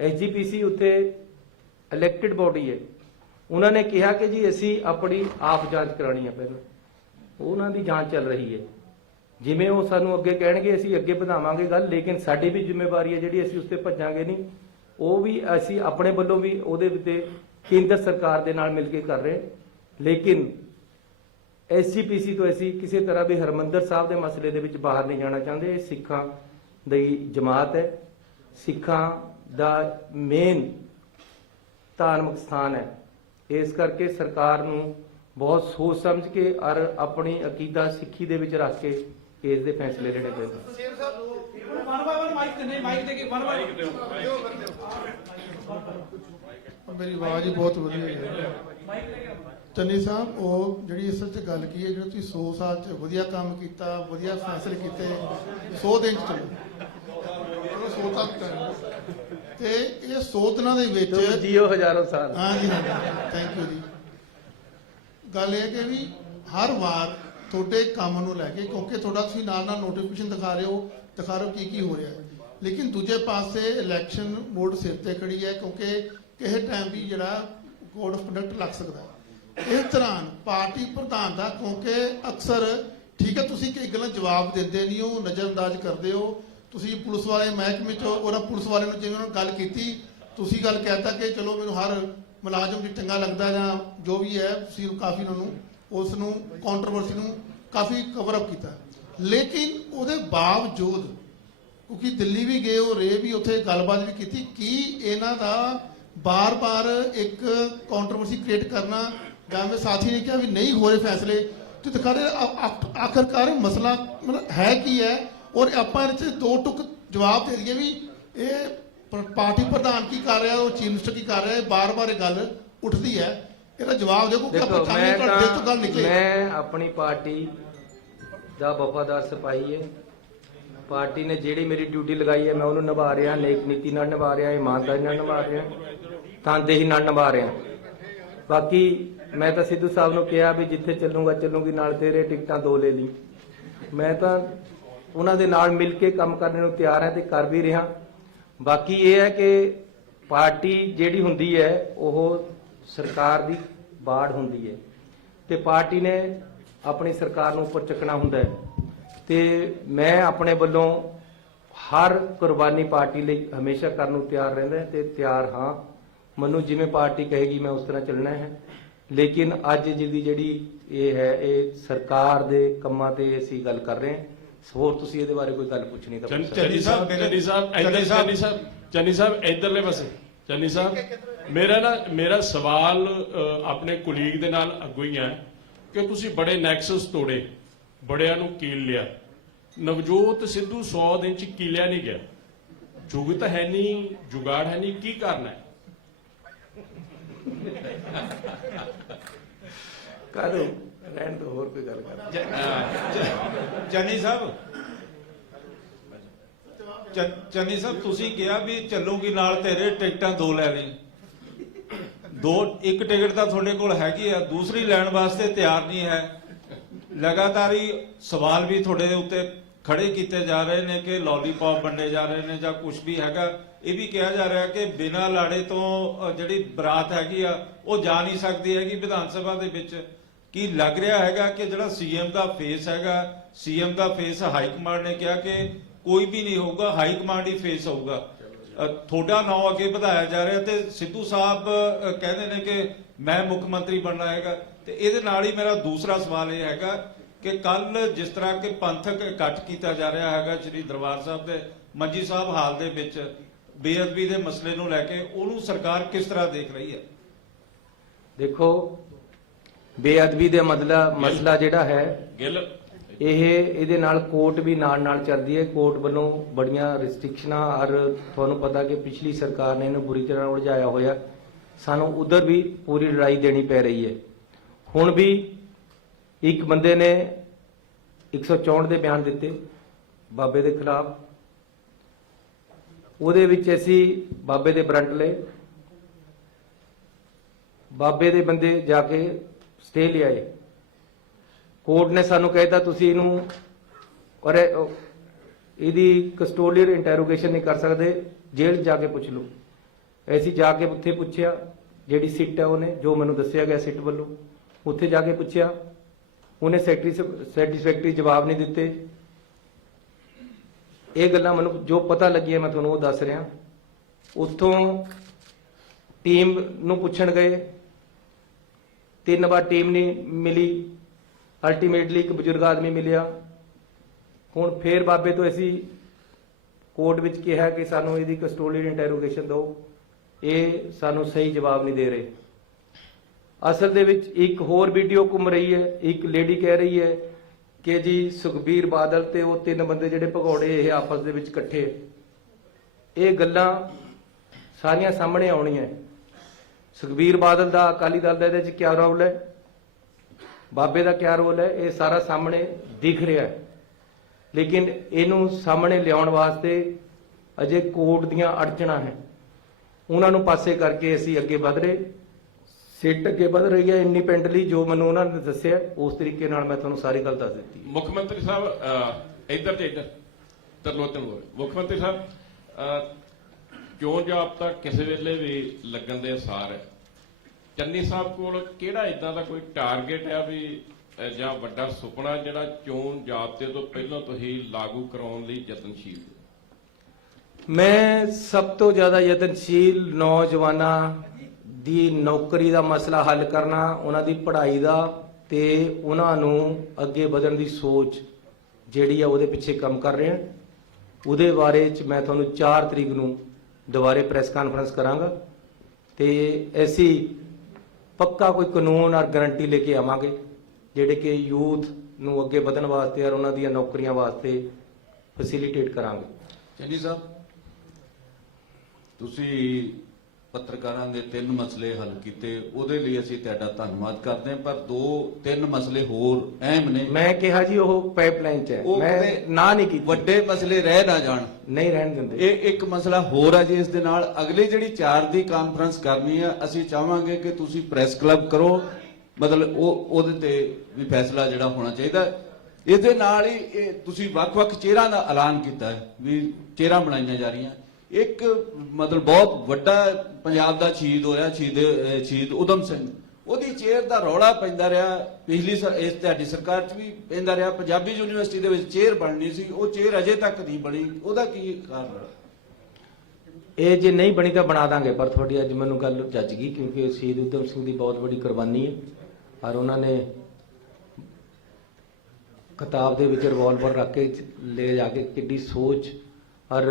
ਐਸਜੀਪੀਸੀ ਉੱਤੇ ਇਲੈਕਟਿਡ ਬੋਡੀ ਹੈ। ਉਹਨਾਂ ਨੇ ਕਿਹਾ ਕਿ ਜੀ ਅਸੀਂ ਆਪਣੀ ਆਪ ਜਾਂਚ ਕਰਾਣੀ ਹੈ। ਪਹਿਲਾਂ ਉਹਨਾਂ ਦੀ ਜਾਂਚ ਚੱਲ ਰਹੀ ਹੈ। ਜਿਵੇਂ ਉਹ ਸਾਨੂੰ ਅੱਗੇ ਕਹਿਣਗੇ ਅਸੀਂ ਅੱਗੇ ਵਧਾਵਾਂਗੇ ਗੱਲ, ਲੇਕਿਨ ਸਾਡੀ ਵੀ ਜ਼ਿੰਮੇਵਾਰੀ ਹੈ ਜਿਹੜੀ ਅਸੀਂ ਉਸ ਤੇ ਭੱਜਾਂਗੇ ਨਹੀਂ। ਉਹ ਵੀ ਅਸੀਂ ਆਪਣੇ ਵੱਲੋਂ ਵੀ ਉਹਦੇ ਉੱਤੇ ਕੇਂਦਰ ਸਰਕਾਰ ਦੇ ਨਾਲ ਮਿਲ ਕੇ ਕਰ ਰਹੇ। ਲੇਕਿਨ ਐਸਜੀਪੀਸੀ ਤੋਂ ਅਸੀਂ ਕਿਸੇ ਤਰ੍ਹਾਂ ਵੀ ਹਰਮੰਦਰ ਸਾਹਿਬ ਦੇ ਮਸਲੇ ਦੇ ਵਿੱਚ ਬਾਹਰ ਨਹੀਂ ਜਾਣਾ ਚਾਹੁੰਦੇ। ਇਹ ਸਿੱਖਾਂ ਦੀ ਜਮਾਤ ਹੈ, ਸਿੱਖਾਂ ਦਾ ਮੇਨ ਧਾਰਮਿਕ ਸਥਾਨ ਹੈ। ਇਸ ਕਰਕੇ ਸਰਕਾਰ ਨੂੰ ਬਹੁਤ ਸੋਚ ਸਮਝ ਕੇ ਔਰ ਆਪਣੀ ਅਕੀਦਾ ਸਿੱਖੀ ਦੇ ਵਿੱਚ ਰੱਖ ਕੇ ਇਸ ਦੇ ਫੈਸਲੇ ਲੈਣੇ ਪੈਂਦੇ। ਮੇਰੀ ਆਵਾਜ਼ ਹੀ ਬਹੁਤ ਵਧੀਆ ਹੈ। ਚੰਨੀ ਸਾਹਿਬ, ਉਹ ਜਿਹੜੀ ਅਸਲ 'ਚ ਗੱਲ ਕੀ ਹੈ, ਜਿਹੜਾ ਤੁਸੀਂ 100 ਸਾਲ 'ਚ ਵਧੀਆ ਕੰਮ ਕੀਤਾ, ਵਧੀਆ ਫੈਸਲੇ ਕੀਤੇ, 100 ਦਿਨ 'ਚ ਚਲੋ 100 ਤੱਕ ਤੇ ਇਹ 100 ਦਿਨਾਂ ਦੇ ਵਿੱਚ ਜੀਓ ਹਜ਼ਾਰਾਂ ਸਾਲ। ਹਾਂਜੀ ਹਾਂਜੀ, ਥੈਂਕ ਯੂ ਜੀ। ਗੱਲ ਇਹ ਕਿ ਵੀ ਹਰ ਵਾਰ ਤੁਹਾਡੇ ਕੰਮ ਨੂੰ ਲੈ ਕੇ, ਕਿਉਂਕਿ ਤੁਹਾਡਾ ਤੁਸੀਂ ਨਾਲ ਨਾਲ ਨੋਟੀਫਿਕੇਸ਼ਨ ਦਿਖਾ ਰਹੇ ਹੋ ਕੀ ਹੋ ਰਿਹਾ ਹੈ, ਲੇਕਿਨ ਦੂਜੇ ਪਾਸੇ ਇਲੈਕਸ਼ਨ ਮੋਡ ਸਿਰ ਤੇ ਖੜੀ ਹੈ, ਕਿਉਂਕਿ ਕਿਸੇ ਟਾਈਮ ਵੀ ਜਿਹੜਾ ਕੋਡ ਆਫ ਕੰਡਕਟ ਲੱਗ ਸਕਦਾ ਹੈ। ਇਸ ਦੌਰਾਨ ਪਾਰਟੀ ਪ੍ਰਧਾਨ ਦਾ, ਕਿਉਂਕਿ ਅਕਸਰ ਠੀਕ ਹੈ ਤੁਸੀਂ ਕਈ ਗੱਲਾਂ ਜਵਾਬ ਦਿੰਦੇ ਨਹੀਂ ਹੋ, ਨਜ਼ਰਅੰਦਾਜ਼ ਕਰਦੇ ਹੋ। ਤੁਸੀਂ ਪੁਲਿਸ ਵਾਲੇ ਮਹਿਕਮੇ 'ਚ ਉਹਨਾਂ ਪੁਲਿਸ ਵਾਲੇ ਨੂੰ ਜਿਵੇਂ ਉਹਨਾਂ ਗੱਲ ਕੀਤੀ, ਤੁਸੀਂ ਗੱਲ ਕਹਿਤਾ ਕਿ ਚਲੋ ਮੈਨੂੰ ਹਰ ਮੁਲਾਜ਼ਮ ਵੀ ਚੰਗਾ ਲੱਗਦਾ ਜਾਂ ਜੋ ਵੀ ਹੈ, ਤੁਸੀਂ ਕਾਫੀ ਉਹਨਾਂ ਨੂੰ ਉਸ ਨੂੰ ਕੰਟਰੋਵਰਸੀ ਨੂੰ ਕਾਫੀ ਕਵਰ ਅਪ ਕੀਤਾ। ਲੇਕਿਨ ਉਹਦੇ ਬਾਵਜੂਦ, ਕਿਉਂਕਿ ਦਿੱਲੀ ਵੀ ਗਏ ਹੋ, ਰੇ ਵੀ ਉੱਥੇ ਗੱਲਬਾਤ ਵੀ ਕੀਤੀ, ਕੀ ਇਹਨਾਂ ਦਾ बार बार एक कंट्रोवर्सी क्रिएट करना, जहाँ में साथी ने कहा भी नहीं हो रहे फैसले, तो दिखा रहे आखिरकार मसला मतलब है की है। और आप दो टुक जवाब दे दिए भी ये पार्टी प्रधान की कर रहा है और चीफ मिनिस्टर की कर रहा है, बार बार ये गल उठती है, ਇਹਦਾ ਜਵਾਬ ਦੇਖੋ ਕਿ ਆਪਾਂ ਚਾਹੁੰਦੇ ਹਾਂ ਤੁਹਾਡੇ ਤੋਂ ਗੱਲ ਨਿਕਲੇ। ਮੈਂ ਆਪਣੀ ਪਾਰਟੀ ਦਾ ਵਫਾਦਾਰ ਸਿਪਾਹੀ ਹੈ। ਪਾਰਟੀ ਨੇ ਜਿਹੜੀ ਮੇਰੀ ਡਿਊਟੀ ਲਗਾਈ ਹੈ ਮੈਂ ਉਹਨੂੰ ਨਿਭਾ ਰਿਹਾ, ਨੇਕ ਨੀਤੀ ਨਾਲ ਨਿਭਾ ਰਿਹਾ, ਇਮਾਨਦਾਰੀ ਨਾਲ ਨਿਭਾ ਰਿਹਾ, ਤਨਦੇਹੀ ਨਾਲ ਨਿਭਾ ਰਿਹਾ। ਬਾਕੀ ਮੈਂ ਤਾਂ ਸਿੱਧੂ ਸਾਹਿਬ ਨੂੰ ਕਿਹਾ ਵੀ ਜਿੱਥੇ ਚੱਲੂਗੀ ਨਾਲ ਤੇਰੇ, ਟਿਕਟਾਂ 2 ਲੈ ਲਈ। ਮੈਂ ਤਾਂ ਉਹਨਾਂ ਦੇ ਨਾਲ ਮਿਲ ਕੇ ਕੰਮ ਕਰਨ ਨੂੰ ਤਿਆਰ ਹਾਂ ਤੇ ਕਰ ਵੀ ਰਿਹਾ। ਬਾਕੀ ਇਹ ਹੈ ਕਿ ਪਾਰਟੀ ਜਿਹੜੀ ਹੁੰਦੀ ਹੈ ਉਹ ਸਰਕਾਰ ਦੀ ਬਾੜ ਹੁੰਦੀ ਹੈ ਤੇ ਪਾਰਟੀ ਨੇ ਆਪਣੀ ਸਰਕਾਰ ਨੂੰ ਉੱਪਰ ਚੱਕਣਾ ਹੁੰਦਾ ਹੈ ਤੇ ਮੈਂ ਆਪਣੇ ਵੱਲੋਂ ਹਰ ਕੁਰਬਾਨੀ ਪਾਰਟੀ ਲਈ ਹਮੇਸ਼ਾ ਕਰਨ ਨੂੰ ਤਿਆਰ ਰਹਿੰਦਾ ਤੇ ਤਿਆਰ ਹਾਂ। ਮੈਨੂੰ ਜਿਵੇਂ ਪਾਰਟੀ ਕਹੇਗੀ ਮੈਂ ਉਸ ਤਰ੍ਹਾਂ ਚੱਲਣਾ ਹੈ। ਲੇਕਿਨ ਅੱਜ ਜਿਹੜੀ ਇਹ ਹੈ ਇਹ ਸਰਕਾਰ ਦੇ ਕੰਮਾਂ ਤੇ ਅਸੀਂ ਗੱਲ ਕਰ ਰਹੇ ਹਾਂ। ਹੋਰ ਤੁਸੀਂ ਇਹਦੇ ਬਾਰੇ ਕੋਈ ਗੱਲ ਪੁੱਛਣੀ ਤਾਂ ਚੰਨੀ ਸਾਹਿਬ ਇਧਰਲੇ ਪਾਸੇ। ਚੰਨੀ ਸਾਹਿਬ ਮੇਰਾ ਸਵਾਲ ਆਪਣੇ ਕੁਲੀਗ ਦੇ ਨਾਲ ਅੱਗੋਂ ਹੀ ਹੈ ਕਿ ਤੁਸੀਂ ਬੜੇ ਨੈਕਸਸ ਤੋੜੇ, ਬੜਿਆਂ ਨੂੰ ਕੀਲ ਲਿਆ। ਨਵਜੋਤ ਸਿੱਧੂ 100 ਦਿਨ ਚ ਕੀਲਿਆ ਨਹੀਂ ਗਿਆ। ਜੁਗਤ ਹੈ ਨਹੀਂ, ਜੁਗਾੜ ਹੈ ਨਹੀਂ, ਕੀ ਕਰਨਾ ਹੈ? ਕਰੋ ਰਹਿਣ ਤੋਂ ਹੋਰ ਕੋਈ ਗੱਲ ਕਰ। ਚੰਨੀ ਸਾਹਿਬ ਤੁਸੀਂ ਕਿਹਾ ਵੀ ਚੱਲੂਗੀ ਨਾਲ ਤੇਰੇ, ਟਿਕਟਾਂ 2 ਲੈ ਲਈ। ਇੱਕ ਟਿਕਟ ਤਾਂ ਤੁਹਾਡੇ ਕੋਲ ਹੈਗੀ ਆ, ਦੂਸਰੀ ਲੈਣ ਵਾਸਤੇ ਤਿਆਰ ਨਹੀਂ ਹੈ। ਲਗਾਤਾਰ ਹੀ ਸਵਾਲ ਵੀ ਤੁਹਾਡੇ ਉੱਤੇ ਖੜੇ ਕੀਤੇ ਜਾ ਰਹੇ ਨੇ ਕਿ ਲੋਲੀਪੌਪ ਵੰਡੇ ਜਾ ਰਹੇ ਨੇ ਜਾਂ ਕੁਝ ਵੀ ਹੈਗਾ। ਇਹ ਵੀ ਕਿਹਾ ਜਾ ਰਿਹਾ ਕਿ ਬਿਨਾਂ ਲਾੜੇ ਤੋਂ ਜਿਹੜੀ ਬਰਾਤ ਹੈਗੀ ਆ ਉਹ ਜਾ ਨਹੀਂ ਸਕਦੀ ਹੈਗੀ ਵਿਧਾਨ ਸਭਾ ਦੇ ਵਿੱਚ। ਕੀ ਲੱਗ ਰਿਹਾ ਹੈਗਾ ਕਿ ਜਿਹੜਾ ਸੀਐਮ ਦਾ ਫੇਸ ਹੈਗਾ, ਸੀਐਮ ਦਾ ਫੇਸ ਹਾਈ ਕਮਾਂਡ ਨੇ ਕਿਹਾ ਕਿ ਕੋਈ ਵੀ ਨਹੀਂ ਹੋਊਗਾ, ਹਾਈ ਕਮਾਂਡ ਹੀ ਫੇਸ ਹੋਊਗਾ। ਤੁਹਾਡਾ ਨਾਂ ਅੱਗੇ ਵਧਾਇਆ ਜਾ ਰਿਹਾ ਤੇ ਸਿੱਧੂ ਸਾਹਿਬ ਕਹਿੰਦੇ ਨੇ ਕਿ ਮੈਂ ਮੁੱਖ ਮੰਤਰੀ ਬਣਨਾ ਹੈਗਾ। ਤੇ ਇਹਦੇ ਨਾਲ ਹੀ ਮੇਰਾ ਦੂਸਰਾ ਸਵਾਲ ਇਹ ਹੈਗਾ ਕਿ ਕੱਲ ਜਿਸ ਤਰ੍ਹਾਂ ਕਿ ਪੰਥਕ ਇਕੱਠ ਕੀਤਾ ਜਾ ਰਿਹਾ ਹੈਗਾ ਸ੍ਰੀ ਦਰਬਾਰ ਸਾਹਿਬ ਦੇ ਮੰਜੀ ਸਾਹਿਬ ਹਾਲ ਦੇ ਵਿੱਚ ਬੇਅਦਬੀ ਦੇ ਮਸਲੇ ਨੂੰ ਲੈ ਕੇ, ਉਹਨੂੰ ਸਰਕਾਰ ਕਿਸ ਤਰ੍ਹਾਂ ਦੇਖ ਰਹੀ ਹੈ? ਦੇਖੋ ਬੇਅਦਬੀ ਦੇ ਮਸਲਾ ਜਿਹੜਾ ਹੈ ਇਹਦੇ ਨਾਲ ਕੋਰਟ ਵੀ ਨਾਲ ਚੱਲਦੀ ਹੈ। ਕੋਰਟ ਵੱਲੋਂ ਬੜੀਆਂ ਰਿਸਟ੍ਰਿਕਸ਼ਨਾਂ ਔਰ ਤੁਹਾਨੂੰ ਪਤਾ ਕਿ ਪਿਛਲੀ ਸਰਕਾਰ ਨੇ ਇਹਨੂੰ ਬੁਰੀ ਤਰ੍ਹਾਂ ਉਲਝਾਇਆ ਹੋਇਆ। ਸਾਨੂੰ ਉਧਰ ਵੀ ਪੂਰੀ ਲੜਾਈ ਦੇਣੀ ਪੈ ਰਹੀ ਹੈ। ਹੁਣ ਵੀ ਇੱਕ ਬੰਦੇ ਨੇ 164 ਦੇ ਬਿਆਨ ਦਿੱਤੇ ਬਾਬੇ ਦੇ ਖਿਲਾਫ। ਉਹਦੇ ਵਿੱਚ ਅਸੀਂ ਬਾਬੇ ਦੇ ਵਾਰੰਟ ਲਏ। ਬਾਬੇ ਦੇ ਬੰਦੇ ਜਾ ਕੇ ਸਟੇ ਲਿਆਏ। ਕੋਰਟ ਨੇ ਸਾਨੂੰ ਕਹਿਤਾ ਤੁਸੀਂ ਇਹਨੂੰ ਔਰ ਇਹਦੀ ਕਸਟੋਡੀਅਲ ਇੰਟਰੋਗੇਸ਼ਨ ਨਹੀਂ ਕਰ ਸਕਦੇ, ਜੇਲ੍ਹ ਜਾ ਕੇ ਪੁੱਛ ਲਓ। ਅਸੀਂ ਜਾ ਕੇ ਉੱਥੇ ਪੁੱਛਿਆ, ਜਿਹੜੀ ਸਿੱਟ ਹੈ ਉਹਨੇ ਜੋ ਮੈਨੂੰ ਦੱਸਿਆ ਗਿਆ ਸਿੱਟ ਵੱਲੋਂ, ਉੱਥੇ ਜਾ ਕੇ ਪੁੱਛਿਆ, ਉਹਨੇ ਸੈਟੀਸਫੈਕਟਰੀ ਜਵਾਬ ਨਹੀਂ ਦਿੱਤੇ। ਇਹ ਗੱਲਾਂ ਮੈਨੂੰ ਜੋ ਪਤਾ ਲੱਗੀਆਂ ਮੈਂ ਤੁਹਾਨੂੰ ਉਹ ਦੱਸ ਰਿਹਾ। ਉੱਥੋਂ ਟੀਮ ਨੂੰ ਪੁੱਛਣ ਗਏ, 3 ਵਾਰ ਟੀਮ ਨਹੀਂ ਮਿਲੀ। ਅਲਟੀਮੇਟਲੀ ਇੱਕ ਬਜ਼ੁਰਗ ਆਦਮੀ ਮਿਲਿਆ। ਹੁਣ ਫੇਰ ਬਾਬੇ ਤੋਂ ਅਸੀਂ ਕੋਰਟ ਵਿੱਚ ਕਿਹਾ ਕਿ ਸਾਨੂੰ ਇਹਦੀ ਕਸਟੋਡੀਅਲ ਇੰਟਰੋਗੇਸ਼ਨ ਦਿਓ। ਇਹ ਸਾਨੂੰ ਸਹੀ ਜਵਾਬ ਨਹੀਂ ਦੇ ਰਹੇ। ਅਸਲ ਦੇ ਵਿੱਚ ਇੱਕ ਹੋਰ ਵੀਡੀਓ ਘੁੰਮ ਰਹੀ ਹੈ। ਇੱਕ ਲੇਡੀ ਕਹਿ ਰਹੀ ਹੈ ਕਿ ਜੀ ਸੁਖਬੀਰ ਬਾਦਲ ਤੇ ਉਹ 3 ਬੰਦੇ ਜਿਹੜੇ ਭਗੌੜੇ ਇਹ ਆਪਸ ਦੇ ਵਿੱਚ ਇਕੱਠੇ। ਇਹ ਗੱਲਾਂ ਸਾਰੀਆਂ ਸਾਹਮਣੇ ਆਉਣੀਆਂ। ਸੁਖਬੀਰ ਬਾਦਲ ਦਾ, ਅਕਾਲੀ ਦਲ ਦਾ ਇਹਦੇ ਵਿੱਚ ਕਿਆ ਰੋਲ ਹੈ, ਬਾਬੇ ਦਾ ਕਿਆ ਰੋਲ ਹੈ, ਇਹ ਸਾਰਾ ਸਾਹਮਣੇ ਦਿਖ ਰਿਹਾ ਹੈ। ਲੇਕਿਨ ਇਹਨੂੰ ਸਾਹਮਣੇ ਲਿਆਉਣ ਵਾਸਤੇ ਅਜੇ ਕੋਰਟ ਦੀਆਂ ਅੜਚਣਾਂ ਹੈ। ਉਹਨਾਂ ਨੂੰ ਪਾਸੇ ਕਰਕੇ ਅਸੀਂ ਅੱਗੇ ਵਧ ਰਹੇ। ਸਿੱਟ ਅੱਗੇ ਵਧ ਰਹੀ ਹੈ ਇੰਡੀਪੈਂਡੈਂਟਲੀ। ਜੋ ਮੈਨੂੰ ਉਹਨਾਂ ਨੇ ਦੱਸਿਆ ਉਸ ਤਰੀਕੇ ਨਾਲ ਮੈਂ ਤੁਹਾਨੂੰ ਸਾਰੀ ਗੱਲ ਦੱਸ ਦਿੱਤੀ। ਮੁੱਖ ਮੰਤਰੀ ਸਾਹਿਬ ਇੱਧਰ ਤਰਲੋਚਨ ਮੁੱਖ ਮੰਤਰੀ ਸਾਹਿਬ ਚੋਣ ਜਾਬਤਾ ਕਿਸੇ ਵੇਲੇ ਵੀ ਲੱਗਣ ਦੇ ਅਸਾਰ ਹੈ। ਚੰਨੀ ਸਾਹਿਬ ਕੋਲ ਕਿਹੜਾ ਇਦਾਂ ਦਾ ਕੋਈ ਟਾਰਗੇਟ ਹੈ ਵੀ ਜਾਂ ਵੱਡਾ ਸੁਪਨਾ ਜਿਹੜਾ ਚੋਣ ਜਾਬਤੇ ਤੋਂ ਪਹਿਲਾਂ ਤੋਂ ਹੀ ਲਾਗੂ ਕਰਾਉਣ ਲਈ ਯਤਨਸ਼ੀਲ? ਮੈਂ ਸਭ ਤੋਂ ਜ਼ਿਆਦਾ ਯਤਨਸ਼ੀਲ ਨੌਜਵਾਨਾਂ ਦੀ ਨੌਕਰੀ ਦਾ ਮਸਲਾ ਹੱਲ ਕਰਨਾ, ਉਹਨਾਂ ਦੀ ਪੜ੍ਹਾਈ ਦਾ ਤੇ ਉਹਨਾਂ ਨੂੰ ਅੱਗੇ ਵਧਣ ਦੀ ਸੋਚ ਜਿਹੜੀ ਆ ਉਹਦੇ ਪਿੱਛੇ ਕੰਮ ਕਰ ਰਹੇ ਹਾਂ। ਉਹਦੇ ਬਾਰੇ ਚ ਮੈਂ ਤੁਹਾਨੂੰ 4 ਤਰੀਕ ਨੂੰ ਦੁਬਾਰੇ ਪ੍ਰੈਸ ਕਾਨਫਰੰਸ ਕਰਾਂਗਾ ਤੇ ਅਸੀਂ ਪੱਕਾ ਕੋਈ ਕਾਨੂੰਨ ਔਰ ਗਾਰੰਟੀ ਲੈ ਕੇ ਆਵਾਂਗੇ ਜਿਹੜੇ ਕਿ ਯੂਥ ਨੂੰ ਅੱਗੇ ਵਧਣ ਵਾਸਤੇ ਔਰ ਉਹਨਾਂ ਦੀਆਂ ਨੌਕਰੀਆਂ ਵਾਸਤੇ ਫੈਸਿਲਿਟੇਟ ਕਰਾਂਗੇ। ਚੰਨੀ ਸਾਹਿਬ, ਤੁਸੀਂ ਪੱਤਰਕਾਰਾਂ ਦੇ 3 ਮਸਲੇ ਹੱਲ ਕੀਤੇ, ਉਹਦੇ ਲਈ ਅਸੀਂ ਤੁਹਾਡਾ ਧੰਨਵਾਦ ਕਰਦੇ ਹਾਂ, ਪਰ 2-3 ਮਸਲੇ ਹੋਰ ਅਹਿਮ ਨੇ। ਮੈਂ ਕਿਹਾ ਜੀ ਉਹ ਪਾਈਪਲਾਈਨ 'ਚ ਹੈ, ਉਹ ਮੈਂ ਕਹਿੰਦੇ ਨਾ ਨਹੀਂ ਕੀਤੀ, ਵੱਡੇ ਮਸਲੇ ਰਹਿ ਨਾ ਜਾਣ, ਨਹੀਂ ਰਹਿਣ ਦਿੰਦੇ। ਇਹ ਇੱਕ ਮਸਲਾ ਹੋਰ ਹੈ ਜੀ। ਇਸ ਦੇ ਨਾਲ ਅਗਲੀ ਜਿਹੜੀ 4 ਦੀ ਕਾਨਫਰੰਸ ਕਰਨੀ ਹੈ, ਅਸੀਂ ਚਾਹਾਂਗੇ ਕਿ ਤੁਸੀਂ ਪ੍ਰੈਸ ਕਲੱਬ ਕਰੋ, ਮਤਲਬ ਉਹਦੇ ਤੇ ਵੀ ਫੈਸਲਾ ਜਿਹੜਾ ਹੋਣਾ ਚਾਹੀਦਾ। ਇਸ ਦੇ ਨਾਲ ਹੀ ਇਹ ਤੁਸੀਂ ਵੱਖ-ਵੱਖ ਚਿਹਰਿਆਂ ਦਾ ਐਲਾਨ ਕੀਤਾ ਹੈ ਵੀ ਚਿਹਰਾ ਬਣਾਈਆਂ ਜਾ ਰਹੀਆਂ। ਇੱਕ ਮਤਲਬ ਬਹੁਤ ਵੱਡਾ ਪੰਜਾਬ ਦਾ ਸ਼ਹੀਦ ਹੋਇਆ, ਸ਼ਹੀਦ ਉਦਮ ਸਿੰਘ, ਉਹਦੀ ਚੇਅਰ ਦਾ ਰੌਲਾ ਪੈਂਦਾ ਰਿਹਾ, ਪਿਛਲੀ ਇਸ ਤੁਹਾਡੀ ਸਰਕਾਰ 'ਚ ਵੀ ਪੈਂਦਾ ਰਿਹਾ। ਪੰਜਾਬੀ ਯੂਨੀਵਰਸਿਟੀ ਦੇ ਵਿੱਚ ਚੇਅਰ ਬਣਨੀ ਸੀ, ਉਹ ਚੇਅਰ ਅਜੇ ਤੱਕ ਨਹੀਂ ਬਣੀ, ਉਹਦਾ ਕੀ ਕਾਰਨ? ਇਹ ਜੇ ਨਹੀਂ ਬਣੀ ਤਾਂ ਬਣਾ ਦਾਂਗੇ, ਪਰ ਤੁਹਾਡੀ ਅੱਜ ਮੈਨੂੰ ਗੱਲ ਜੱਜ ਗਈ, ਕਿਉਂਕਿ ਸ਼ਹੀਦ ਉਦਮ ਸਿੰਘ ਦੀ ਬਹੁਤ ਵੱਡੀ ਕੁਰਬਾਨੀ ਹੈ ਔਰ ਉਹਨਾਂ ਨੇ ਕਿਤਾਬ ਦੇ ਵਿੱਚ ਰਿਵਾਲਵਰ ਰੱਖ ਕੇ ਲੈ ਜਾ ਕੇ ਕਿੱਡੀ ਸੋਚ ਔਰ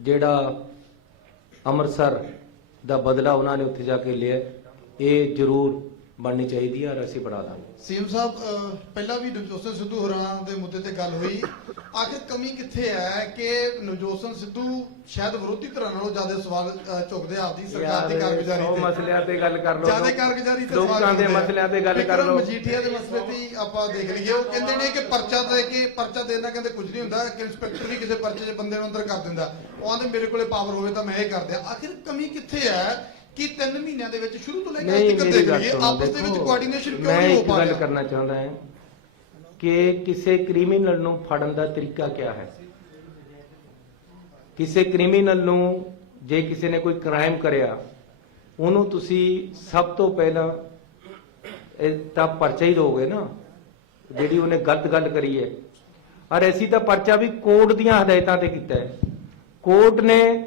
ਜਿਹੜਾ ਅੰਮ੍ਰਿਤਸਰ ਦਾ ਬਦਲਾ ਉਹਨਾਂ ਨੇ ਉੱਥੇ ਜਾ ਕੇ ਲਿਆ, ਇਹ ਜ਼ਰੂਰ ਬਣਨੀ ਚਾਹੀਦੀ ਹੈ ਔਰ ਅਸੀਂ ਬਣਾ ਦਾਂਗੇ। ਸੀਐਮ ਸਾਹਿਬ, ਪਹਿਲਾਂ ਵੀ ਨਵਜੋਤ ਸਿੰਘ ਸਿੱਧੂ ਹੋਰਾਂ ਦੇ ਮੁੱਦੇ ਤੇ ਗੱਲ ਹੋਈ, ਆਖਿਰ ਕਮੀ ਕਿੱਥੇ ਹੈ ਕਿ ਨਵਜੋਤ ਸਿੰਘ ਸਿੱਧੂ ਸ਼ਾਇਦ ਵਿਰੋਧੀ ਧਿਰਾਂ ਨਾਲੋਂ ਜ਼ਿਆਦਾ ਸਵਾਲ ਚੁੱਕਦੇ ਆਪਦੀ ਸਰਕਾਰ ਦੀ ਕਾਰਗੁਜ਼ਾਰੀ ਉਹ ਤੇ, ਮਸਲਿਆਂ ਤੇ ਗੱਲ ਕਰ ਲਓ, ਜ਼ਿਆਦਾ ਕਾਰਗੁਜ਼ਾਰੀ ਤੇ ਲੋਕਾਂ ਦੇ ਮਸਲਿਆਂ ਤੇ ਗੱਲ ਕਰ ਲਓ। ਮਜੀਠੀਆ ਦੇ ਮਸਲੇ ਤੇ ਹੀ ਆਪਾਂ ਦੇਖ ਲਈਏ, ਉਹ ਕਹਿੰਦੇ ਨੇ ਕਿ ਪਰਚਾ ਦੇਣਾ ਕਹਿੰਦੇ ਕੁਝ ਨਹੀਂ ਹੁੰਦਾ, ਕਿ ਇੰਸਪੈਕਟਰ ਵੀ ਕਿਸੇ ਪਰਚੇ 'ਚ ਬੰਦੇ ਨੂੰ ਅੰਦਰ ਕਰ ਦਿੰਦਾ, ਉਹ ਆਂਦੇ ਮੇਰੇ ਕੋਲੇ ਪਾਵਰ ਹੋਵੇ ਤਾਂ ਮੈਂ ਇਹ ਕਰ ਦਿਆਂ। ਆਖਿਰ ਕਮੀ ਕਿੱਥੇ ਹੈ ਕਿ 3 ਮਹੀਨਿਆਂ ਦੇ ਵਿੱਚ ਸ਼ੁਰੂ ਤੋਂ ਲੈ ਕੇ ਅੱਜ ਤੱਕ ਦੇਖ ਲਈਏ ਆਪਸ ਦੇ ਵਿੱਚ ਕੋਆਰਡੀਨੇਸ਼ਨ ਕਿਉਂ ਮੈਂ ਨਹੀਂ ਹੋ ਇੱਕ ਪਾ ਗੱਲ ਰਿਹਾ? ਕਰਨਾ ਚਾਹੁੰਦਾ ਹਾਂ ਕਿ ਕਿਸੇ ਕ੍ਰਿਮੀਨਲ ਨੂੰ ਫੜਨ ਦਾ ਤਰੀਕਾ ਕਿਆ ਹੈ। ਕਿਸੇ ਕ੍ਰਿਮੀਨਲ ਨੂੰ ਜੇ ਕਿਸੇ ਨੇ ਕੋਈ ਕ੍ਰਾਈਮ ਕਰਿਆ, ਉਹਨੂੰ ਤੁਸੀਂ ਸਭ ਤੋਂ ਪਹਿਲਾਂ ਇਹ ਤਾਂ ਪਰਚਾ ਹੀ ਦੋਗੇ ਨਾ, ਜਿਹੜੀ ਉਹਨੇ ਗਲਤ ਗੱਲ ਕਰੀ ਹੈ। ਔਰ ਅਸੀਂ ਤਾਂ ਪਰਚਾ ਵੀ ਕੋਰਟ ਦੀਆਂ ਹਦਾਇਤਾਂ ਤੇ ਕੀਤਾ ਹੈ। ਕੋਰਟ ਨੇ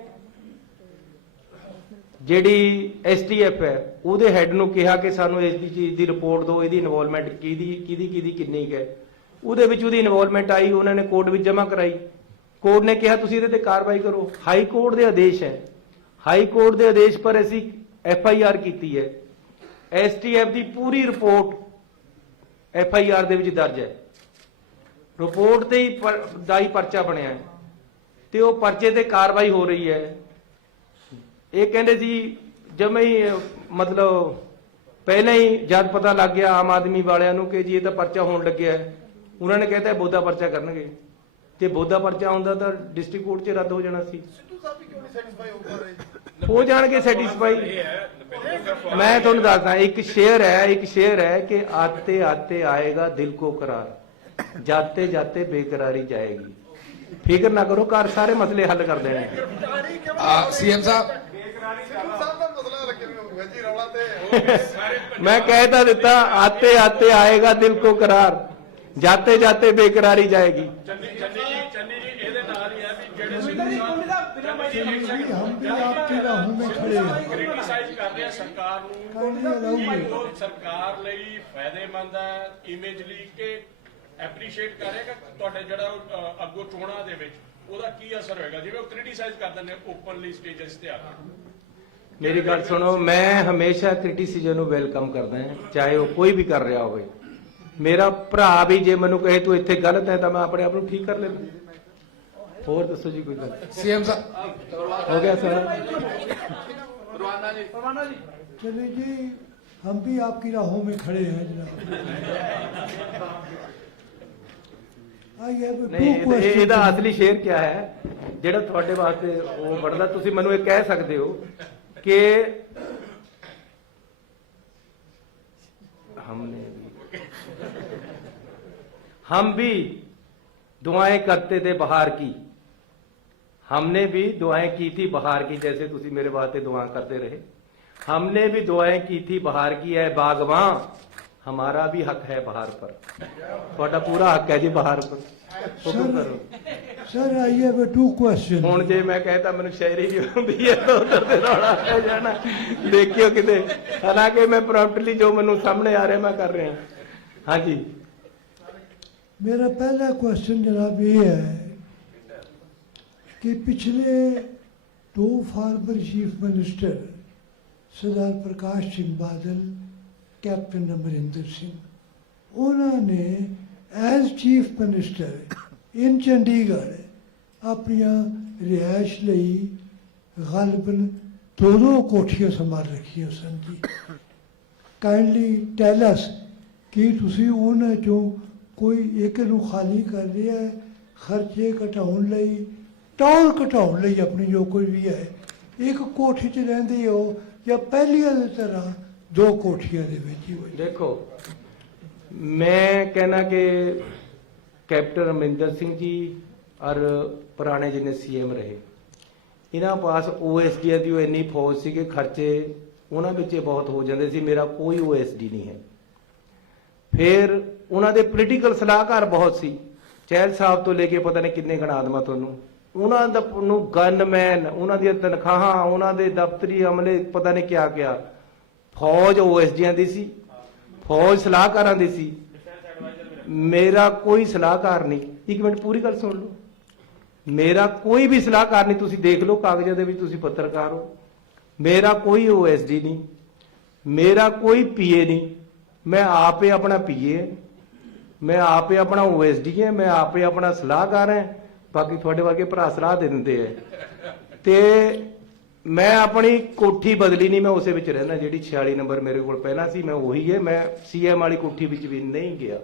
ਜਿਹੜੀ ਐਸਟੀਐਫ ਹੈ ਉਹਦੇ ਹੈੱਡ ਨੂੰ ਕਿਹਾ ਕਿ ਸਾਨੂੰ ਇਸ ਦੀ ਚੀਜ਼ ਦੀ ਰਿਪੋਰਟ ਦਿਓ, ਇਹਦੀ ਇਨਵੋਲਵਮੈਂਟ ਕਿਹਦੀ ਕਿੰਨੀ ਹੈ। ਉਹਦੇ ਵਿੱਚ ਉਹਦੀ ਇਨਵੋਲਵਮੈਂਟ ਆਈ, ਉਹਨਾਂ ਨੇ ਕੋਰਟ ਵਿੱਚ ਜਮ੍ਹਾਂ ਕਰਾਈ। ਕੋਰਟ ਨੇ ਕਿਹਾ ਤੁਸੀਂ ਇਹਦੇ ਤੇ ਕਾਰਵਾਈ ਕਰੋ। ਹਾਈ ਕੋਰਟ ਦੇ ਆਦੇਸ਼ ਹੈ, ਹਾਈ ਕੋਰਟ ਦੇ ਆਦੇਸ਼ ਪਰ ਅਸੀਂ FIR ਕੀਤੀ ਹੈ। ਐਸਟੀਐਫ ਦੀ ਪੂਰੀ ਰਿਪੋਰਟ FIR ਦੇ ਵਿੱਚ ਦਰਜ ਹੈ, ਰਿਪੋਰਟ ਤੇ ਹੀ ਦਾ ਹੀ ਪਰਚਾ ਬਣਿਆ ਹੈ ਤੇ ਉਹ ਪਰਚੇ ਤੇ ਕਾਰਵਾਈ ਹੋ ਰਹੀ ਹੈ। ਇਹ ਕਹਿੰਦੇ ਸੀ ਜਦ ਹੀ ਮਤਲਬ ਪਹਿਲਾਂ ਹੀ ਜਦ ਪਤਾ ਲੱਗ ਗਿਆ ਆਮ ਆਦਮੀ ਵਾਲਿਆਂ ਨੂੰ ਕਿ ਜੀ ਇਹ ਤਾਂ ਪਰਚਾ ਹੋਣ ਲੱਗਿਆ ਹੈ, ਉਹਨਾਂ ਨੇ ਕਹਿੰਦਾ ਬੋਧਾ ਪਰਚਾ ਕਰਨਗੇ, ਤੇ ਬੋਧਾ ਪਰਚਾ ਹੁੰਦਾ ਤਾਂ ਡਿਸਟ੍ਰਿਕਟ ਕੋਰਟ 'ਚ ਰੱਦ ਹੋ ਜਾਣਾ ਸੀ। ਸਿੱਧੂ ਸਾਹਿਬ ਵੀ ਕਿਉਂ ਨਹੀਂ ਸੈਟੀਸਫਾਈ ਹੋ ਪਾ ਰਹੇ? ਹੋ ਜਾਣਗੇ ਸੈਟੀਸਫਾਈ। ਮੈਂ ਤੁਹਾਨੂੰ ਦੱਸਦਾ, ਇੱਕ ਸ਼ੇਰ ਹੈ ਕਿ ਆਤੇ ਆਤੇ ਆਏਗਾ ਦਿਲ ਕੋ करार, जाते जाते बेकरारी जाएगी। फिक्र ना करो, कार सारे मसले हल कर देने। सीएम साहब, मैं कहता देता, आते आते आएगा दिल को करार, जाते जाते बेकरारी जाएगी। ਸਰਕਾਰ ਲਈ ਫਾਇਦੇਮੰਦ ਹੈ, ਇਮੇਜ ਲਈ ਕਿ ਐਪਰੀਸ਼ੀਏਟ ਕਰੇਗਾ ਤੁਹਾਡੇ ਜਿਹੜਾ ਅੱਗੋਂ ਚੋਣਾਂ ਦੇ ਵਿੱਚ ਉਹਦਾ ਕੀ ਅਸਰ ਹੋਏਗਾ, ਜਿਵੇਂ ਉਹ ਕ੍ਰਿਟੀਸਾਈਜ਼ ਕਰ ਦਿੰਦੇ ਓਪਨਲੀ ਸਟੇਜਸ ਤੇ ਆ ਕੇ। ਮੇਰੀ ਗੱਲ ਸੁਣੋ, ਮੈਂ ਹਮੇਸ਼ਾ ਕ੍ਰਿਟਿਸਿਜ਼ਮ ਨੂੰ ਵੈਲਕਮ ਕਰਦਾ ਹਾਂ, ਚਾਹੇ ਉਹ ਕੋਈ ਵੀ ਕਰ ਰਿਹਾ ਹੋਵੇ। ਮੇਰਾ ਭਰਾ ਵੀ ਜੇ ਮੈਨੂੰ ਕਹੇ ਤੂੰ ਇੱਥੇ ਗਲਤ ਹੈ ਤਾਂ ਮੈਂ ਆਪਣੇ ਆਪ ਨੂੰ ਠੀਕ ਕਰ ਲੈਂਦਾ। ਹੋਰ ਦੱਸੋ ਜੀ ਕੋਈ ਗੱਲ? सीएम साहब ਹੋ ਗਿਆ ਸਰ? चलिए जी, हम भी आपकी राहों में खड़े हैं जनाब। I have two ਨਹੀਂ, questions. ਇਹਦਾ ਅਸਲੀ ਸ਼ੇਰ ਕੀ ਹੈ ਜਿਹੜਾ ਤੁਹਾਡੇ ਵਾਸਤੇ ਉਹ ਬਣਦਾ? ਤੁਸੀਂ ਮੈਨੂੰ ਇਹ ਕਹਿ ਸਕਦੇ ਹੋ ਕਿ हम भी दुआएं करते थे बहार की, हमने भी दुआएं की थी बहार की, जैसे तुसी मेरे वास्ते दुआ करते रहे। हमने भी दुआएं की थी बहार की, है बागवां हमारा भी हक है बहार पर। थोड़ा पूरा हक है जी बहार पर। हुक्म करो Sir, I have two questions. ਹੁਣ ਜੇ ਮੈਂ कहता ਮੈਨੂੰ ਸ਼ਾਇਰੀ ਨਹੀਂ ਆਉਂਦੀ ਹੈ ਤਾਂ ਉਧਰ ਤੇ ਰੌਲਾ ਪੈ ਜਾਣਾ, ਦੇਖਿਓ ਕਿਤੇ। ਹਾਲਾਂਕਿ ਮੈਂ ਪ੍ਰੋਮਪਟਲੀ ਜੋ ਮੈਨੂੰ ਸਾਹਮਣੇ ਆ ਰਿਹਾ ਮੈਂ ਕਰ ਰਿਹਾ। ਹਾਂਜੀ, मेरा पहला क्वेश्चन जनाब ये है कि पिछले 2 former chief minister Sardar Prakash Singh Badal, captain Amarinder Singh. उन्होंने as chief minister in Chandigarh अपनियां रिहायश लई गालबन 2 कोठियां संभाल रखियां सन जी। काइंडली टैल अस कि तुसी उन्हां चों कोई एक नूं खाली कर लिया है खर्चे घटाउण लई, टौर घटाउण लई अपनी जो कुछ भी है, एक कोठी च रहिंदे हो या पहलियां दी तरह 2 कोठियां दे विच ही होई। देखो, मैं कहना कि कैप्टन अमरिंदर सिंह जी और पुराने जिन्हें सीएम रहे, इन्हां पास OSD की इन्नी फौज सी कि खर्चे उन्हां विच बहुत हो जाते सी। मेरा कोई OSD नहीं है। फिर उन्हां दे पोलीटिकल सलाहकार बहुत सी, चहल साहब तो लेके पता नहीं किन्ने गणा देवां तुहानूं। उन्हां दा गनमैन, उन्हां दी तनखाहां, उन्हां दे दफ्तरी अमले, पता नहीं क्या क्या। फौज OSD दी सी, फौज सलाहकारां दी सी। मेरा कोई सलाहकार नहीं। एक मिनट पूरी गल सुन लो। मेरा कोई भी सलाहकार नहीं। तुसी देख लो कागजां दे विच, तुसी पत्रकार हो। मेरा कोई OSD नहीं, मेरा कोई PA नहीं। मैं आपे अपना PA है, मैं आपे अपना OSD है, मैं आपे अपना सलाहकार है। बाकी थोड़े वर्गे भरा सलाह दे दिंदे है। ते मैं अपनी कोठी बदली नहीं, मैं उस विच रहना जिहड़ी 46 नंबर मेरे कोल पहला सी, मैं वही है। मैं CM वाली कोठी विच भी नहीं गया।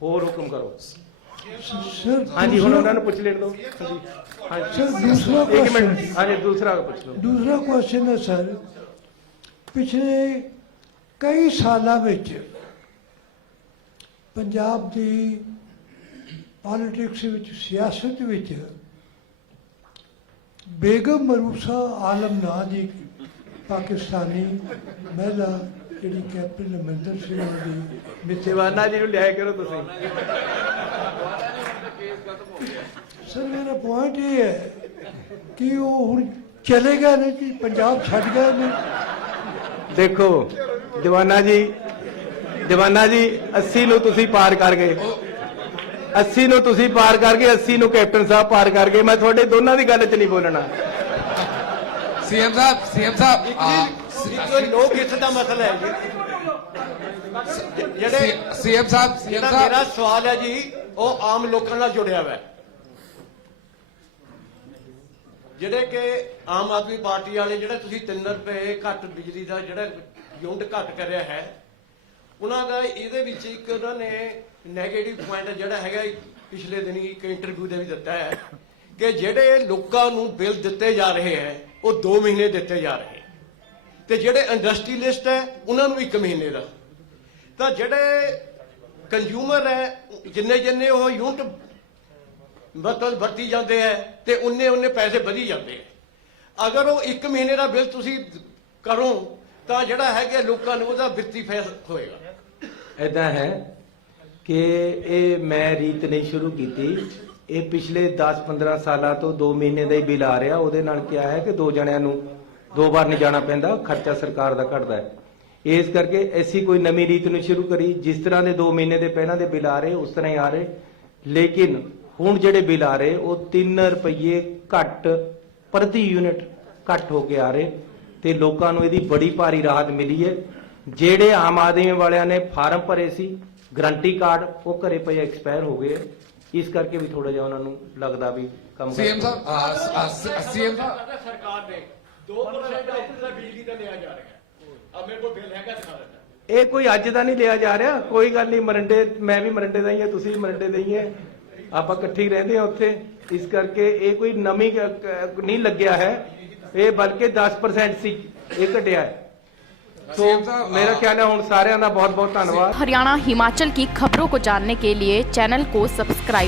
होर हुक्म करो। सर हाँ जी, हुण उन्हां नूं पुछ लेण दो। हाँ जी, सर दूसरा एक मिनट। क्वेश्चन, हाँ जी, दूसरा पुछ लो। दूसरा क्वेश्चन है सर, पिछले कई सालों में पंजाब की पॉलिटिक्स विच, सियासत विच बेगम मरूसा आलम नां दी पाकिस्तानी महिला जिहड़ी कैप्टन अमरिंदर सिंह दी शिवाना जी नूं लिया करो तुसीं। सर मेरा पॉइंट ये है कि वो हुण चले गए ने कि पंजाब छड्ड गए ने। देखो दीवाना जी, 80 ਨੂੰ ਤੁਸੀਂ ਪਾਰ ਕਰ ਗਏ। 80 ਨੂੰ ਤੁਸੀਂ ਪਾਰ ਕਰ ਗਏ, 80 ਨੂੰ ਕੈਪਟਨ ਸਾਹਿਬ ਪਾਰ ਕਰ ਗਏ। ਮੈਂ ਤੁਹਾਡੇ ਦੋਨਾਂ ਦੀ ਗੱਲ 'ਚ ਨਹੀਂ ਬੋਲਣਾ। सीएम साहब ਲੋਕ ਹਿੱਤ ਦਾ ਮਸਲਾ ਹੈ ਜੀ। सीएम साहब ਜਿਹੜਾ ਮੇਰਾ ਸਵਾਲ ਹੈ ਜੀ, ਉਹ ਆਮ ਲੋਕਾਂ ਨਾਲ ਜੁੜਿਆ ਹੋਇਆ ਹੈ। ਜਿਹੜੇ ਕਿ ਆਮ ਆਦਮੀ ਪਾਰਟੀ ਵਾਲੇ, ਜਿਹੜਾ ਤੁਸੀਂ 3 ਰੁਪਏ ਘੱਟ ਬਿਜਲੀ ਦਾ ਜਿਹੜਾ ਯੂਨਿਟ ਘੱਟ ਕਰਿਆ ਹੈ, ਉਹਨਾਂ ਦਾ ਇਹਦੇ ਵਿੱਚ ਇੱਕ ਉਹਨਾਂ ਨੇ ਨੈਗੇਟਿਵ ਪੁਆਇੰਟ ਜਿਹੜਾ ਹੈਗਾ, ਪਿਛਲੇ ਦਿਨੀ ਇੱਕ ਇੰਟਰਵਿਊ ਦੇ ਵੀ ਦਿੱਤਾ ਹੈ ਕਿ ਜਿਹੜੇ ਲੋਕਾਂ ਨੂੰ ਬਿੱਲ ਦਿੱਤੇ ਜਾ ਰਹੇ ਹੈ ਉਹ 2 ਮਹੀਨੇ ਦਿੱਤੇ ਜਾ ਰਹੇ, ਤੇ ਜਿਹੜੇ ਇੰਡਸਟਰੀਲਿਸਟ ਹੈ ਉਹਨਾਂ ਨੂੰ 1 ਮਹੀਨੇ ਦਾ। ਤਾਂ ਜਿਹੜੇ ਕੰਜ਼ਿਊਮਰ ਹੈ, ਜਿੰਨੇ ਉਹ ਯੂਨਿਟ ਮਤਲਬ ਵਰਤੀ ਜਾਂਦੇ ਹੈ ਤੇ ਉਨੇ ਪੈਸੇ ਵਧੀ ਜਾਂਦੇ ਹੈ। ਅਗਰ ਉਹ 1 ਮਹੀਨੇ ਦਾ ਬਿੱਲ ਤੁਸੀਂ ਕਰੋ ਤਾਂ ਜਿਹੜਾ ਹੈਗਾ ਲੋਕਾਂ ਨੂੰ ਉਹਦਾ ਵਿੱਤੀ ਫਾਇਦਾ ਹੋਏਗਾ। ऐदा है कि ये मैं रीत नहीं शुरू की थी। ये पिछले 10-15 सालों तो 2 महीने का ही बिल आ रहा। ਉਹਦੇ ਨਾਲ क्या है कि 2 जणिਆਂ ਨੂੰ 2 ਵਾਰ नहीं जाना पैंदा, खर्चा सरकार का घटदा है। इस करके ऐसी कोई नवी रीत नहीं शुरू करी। जिस तरह के 2 महीने के पहला के बिल आ रहे उस तरह ही आ रहे। लेकिन हुण ਜਿਹੜੇ बिल आ रहे वो 3 रुपये घट प्रति यूनिट घट होके आ रहे ਤੇ ਲੋਕਾਂ ਨੂੰ ਇਹਦੀ ਬੜੀ ਭਾਰੀ ਰਾਹਤ ਮਿਲੀ ਹੈ। ਜਿਹੜੇ ਆਮ ਆਦਮੀ ਵਾਲਿਆਂ ਨੇ ਫਾਰਮ ਭਰੇ ਸੀ, ਗਰੰਟੀ ਕਾਰਡ ਉਹ ਘਰੇ ਪਏ ਐਕਸਪਾਇਰ ਹੋ ਗਏ। ਇਸ ਕਰਕੇ ਵੀ ਥੋੜਾ ਜਿਹਾ ਉਹਨਾਂ ਨੂੰ ਲੱਗਦਾ ਵੀ ਕੰਮ सीएम साहब सीएम साहब ਸਰਕਾਰ ਨੇ 2% ਦਾ ਬਿਜਲੀ ਦਾ ਲਿਆ ਜਾ ਰਿਹਾ ਹੈ। ਆ ਮੇਰੇ ਕੋਲ ਬਿੱਲ ਹੈਗਾ, ਦਿਖਾ ਦਿੰਦਾ। ਇਹ ਕੋਈ ਅੱਜ ਦਾ ਨਹੀਂ ਲਿਆ ਜਾ ਰਿਹਾ। ਕੋਈ ਗੱਲ ਨਹੀਂ, ਮਰੰਡੇ ਮੈਂ ਵੀ ਮਰੰਡੇ ਦਾ ਹੀ ਹਾਂ, ਤੁਸੀਂ ਵੀ ਮਰੰਡੇ ਦੇ ਹੀ ਹੈ, ਆਪਾਂ ਇਕੱਠੇ ਹੀ ਰਹਿੰਦੇ ਹਾਂ ਉੱਥੇ। ਇਸ ਕਰਕੇ ਇਹ ਕੋਈ ਨਵੀਂ ਨਹੀਂ ਲੱਗਿਆ ਹੈ, ਇਹ ਬਲਕਿ 10% ਸੀ, ਇਹ ਘਟਿਆ ਹੈ। तो मेरा ख्याल है हुण सारिਆਂ ਦਾ बहुत बहुत धन्यवाद। हरियाणा हिमाचल की खबरों को जानने के लिए चैनल को सब्सक्राइब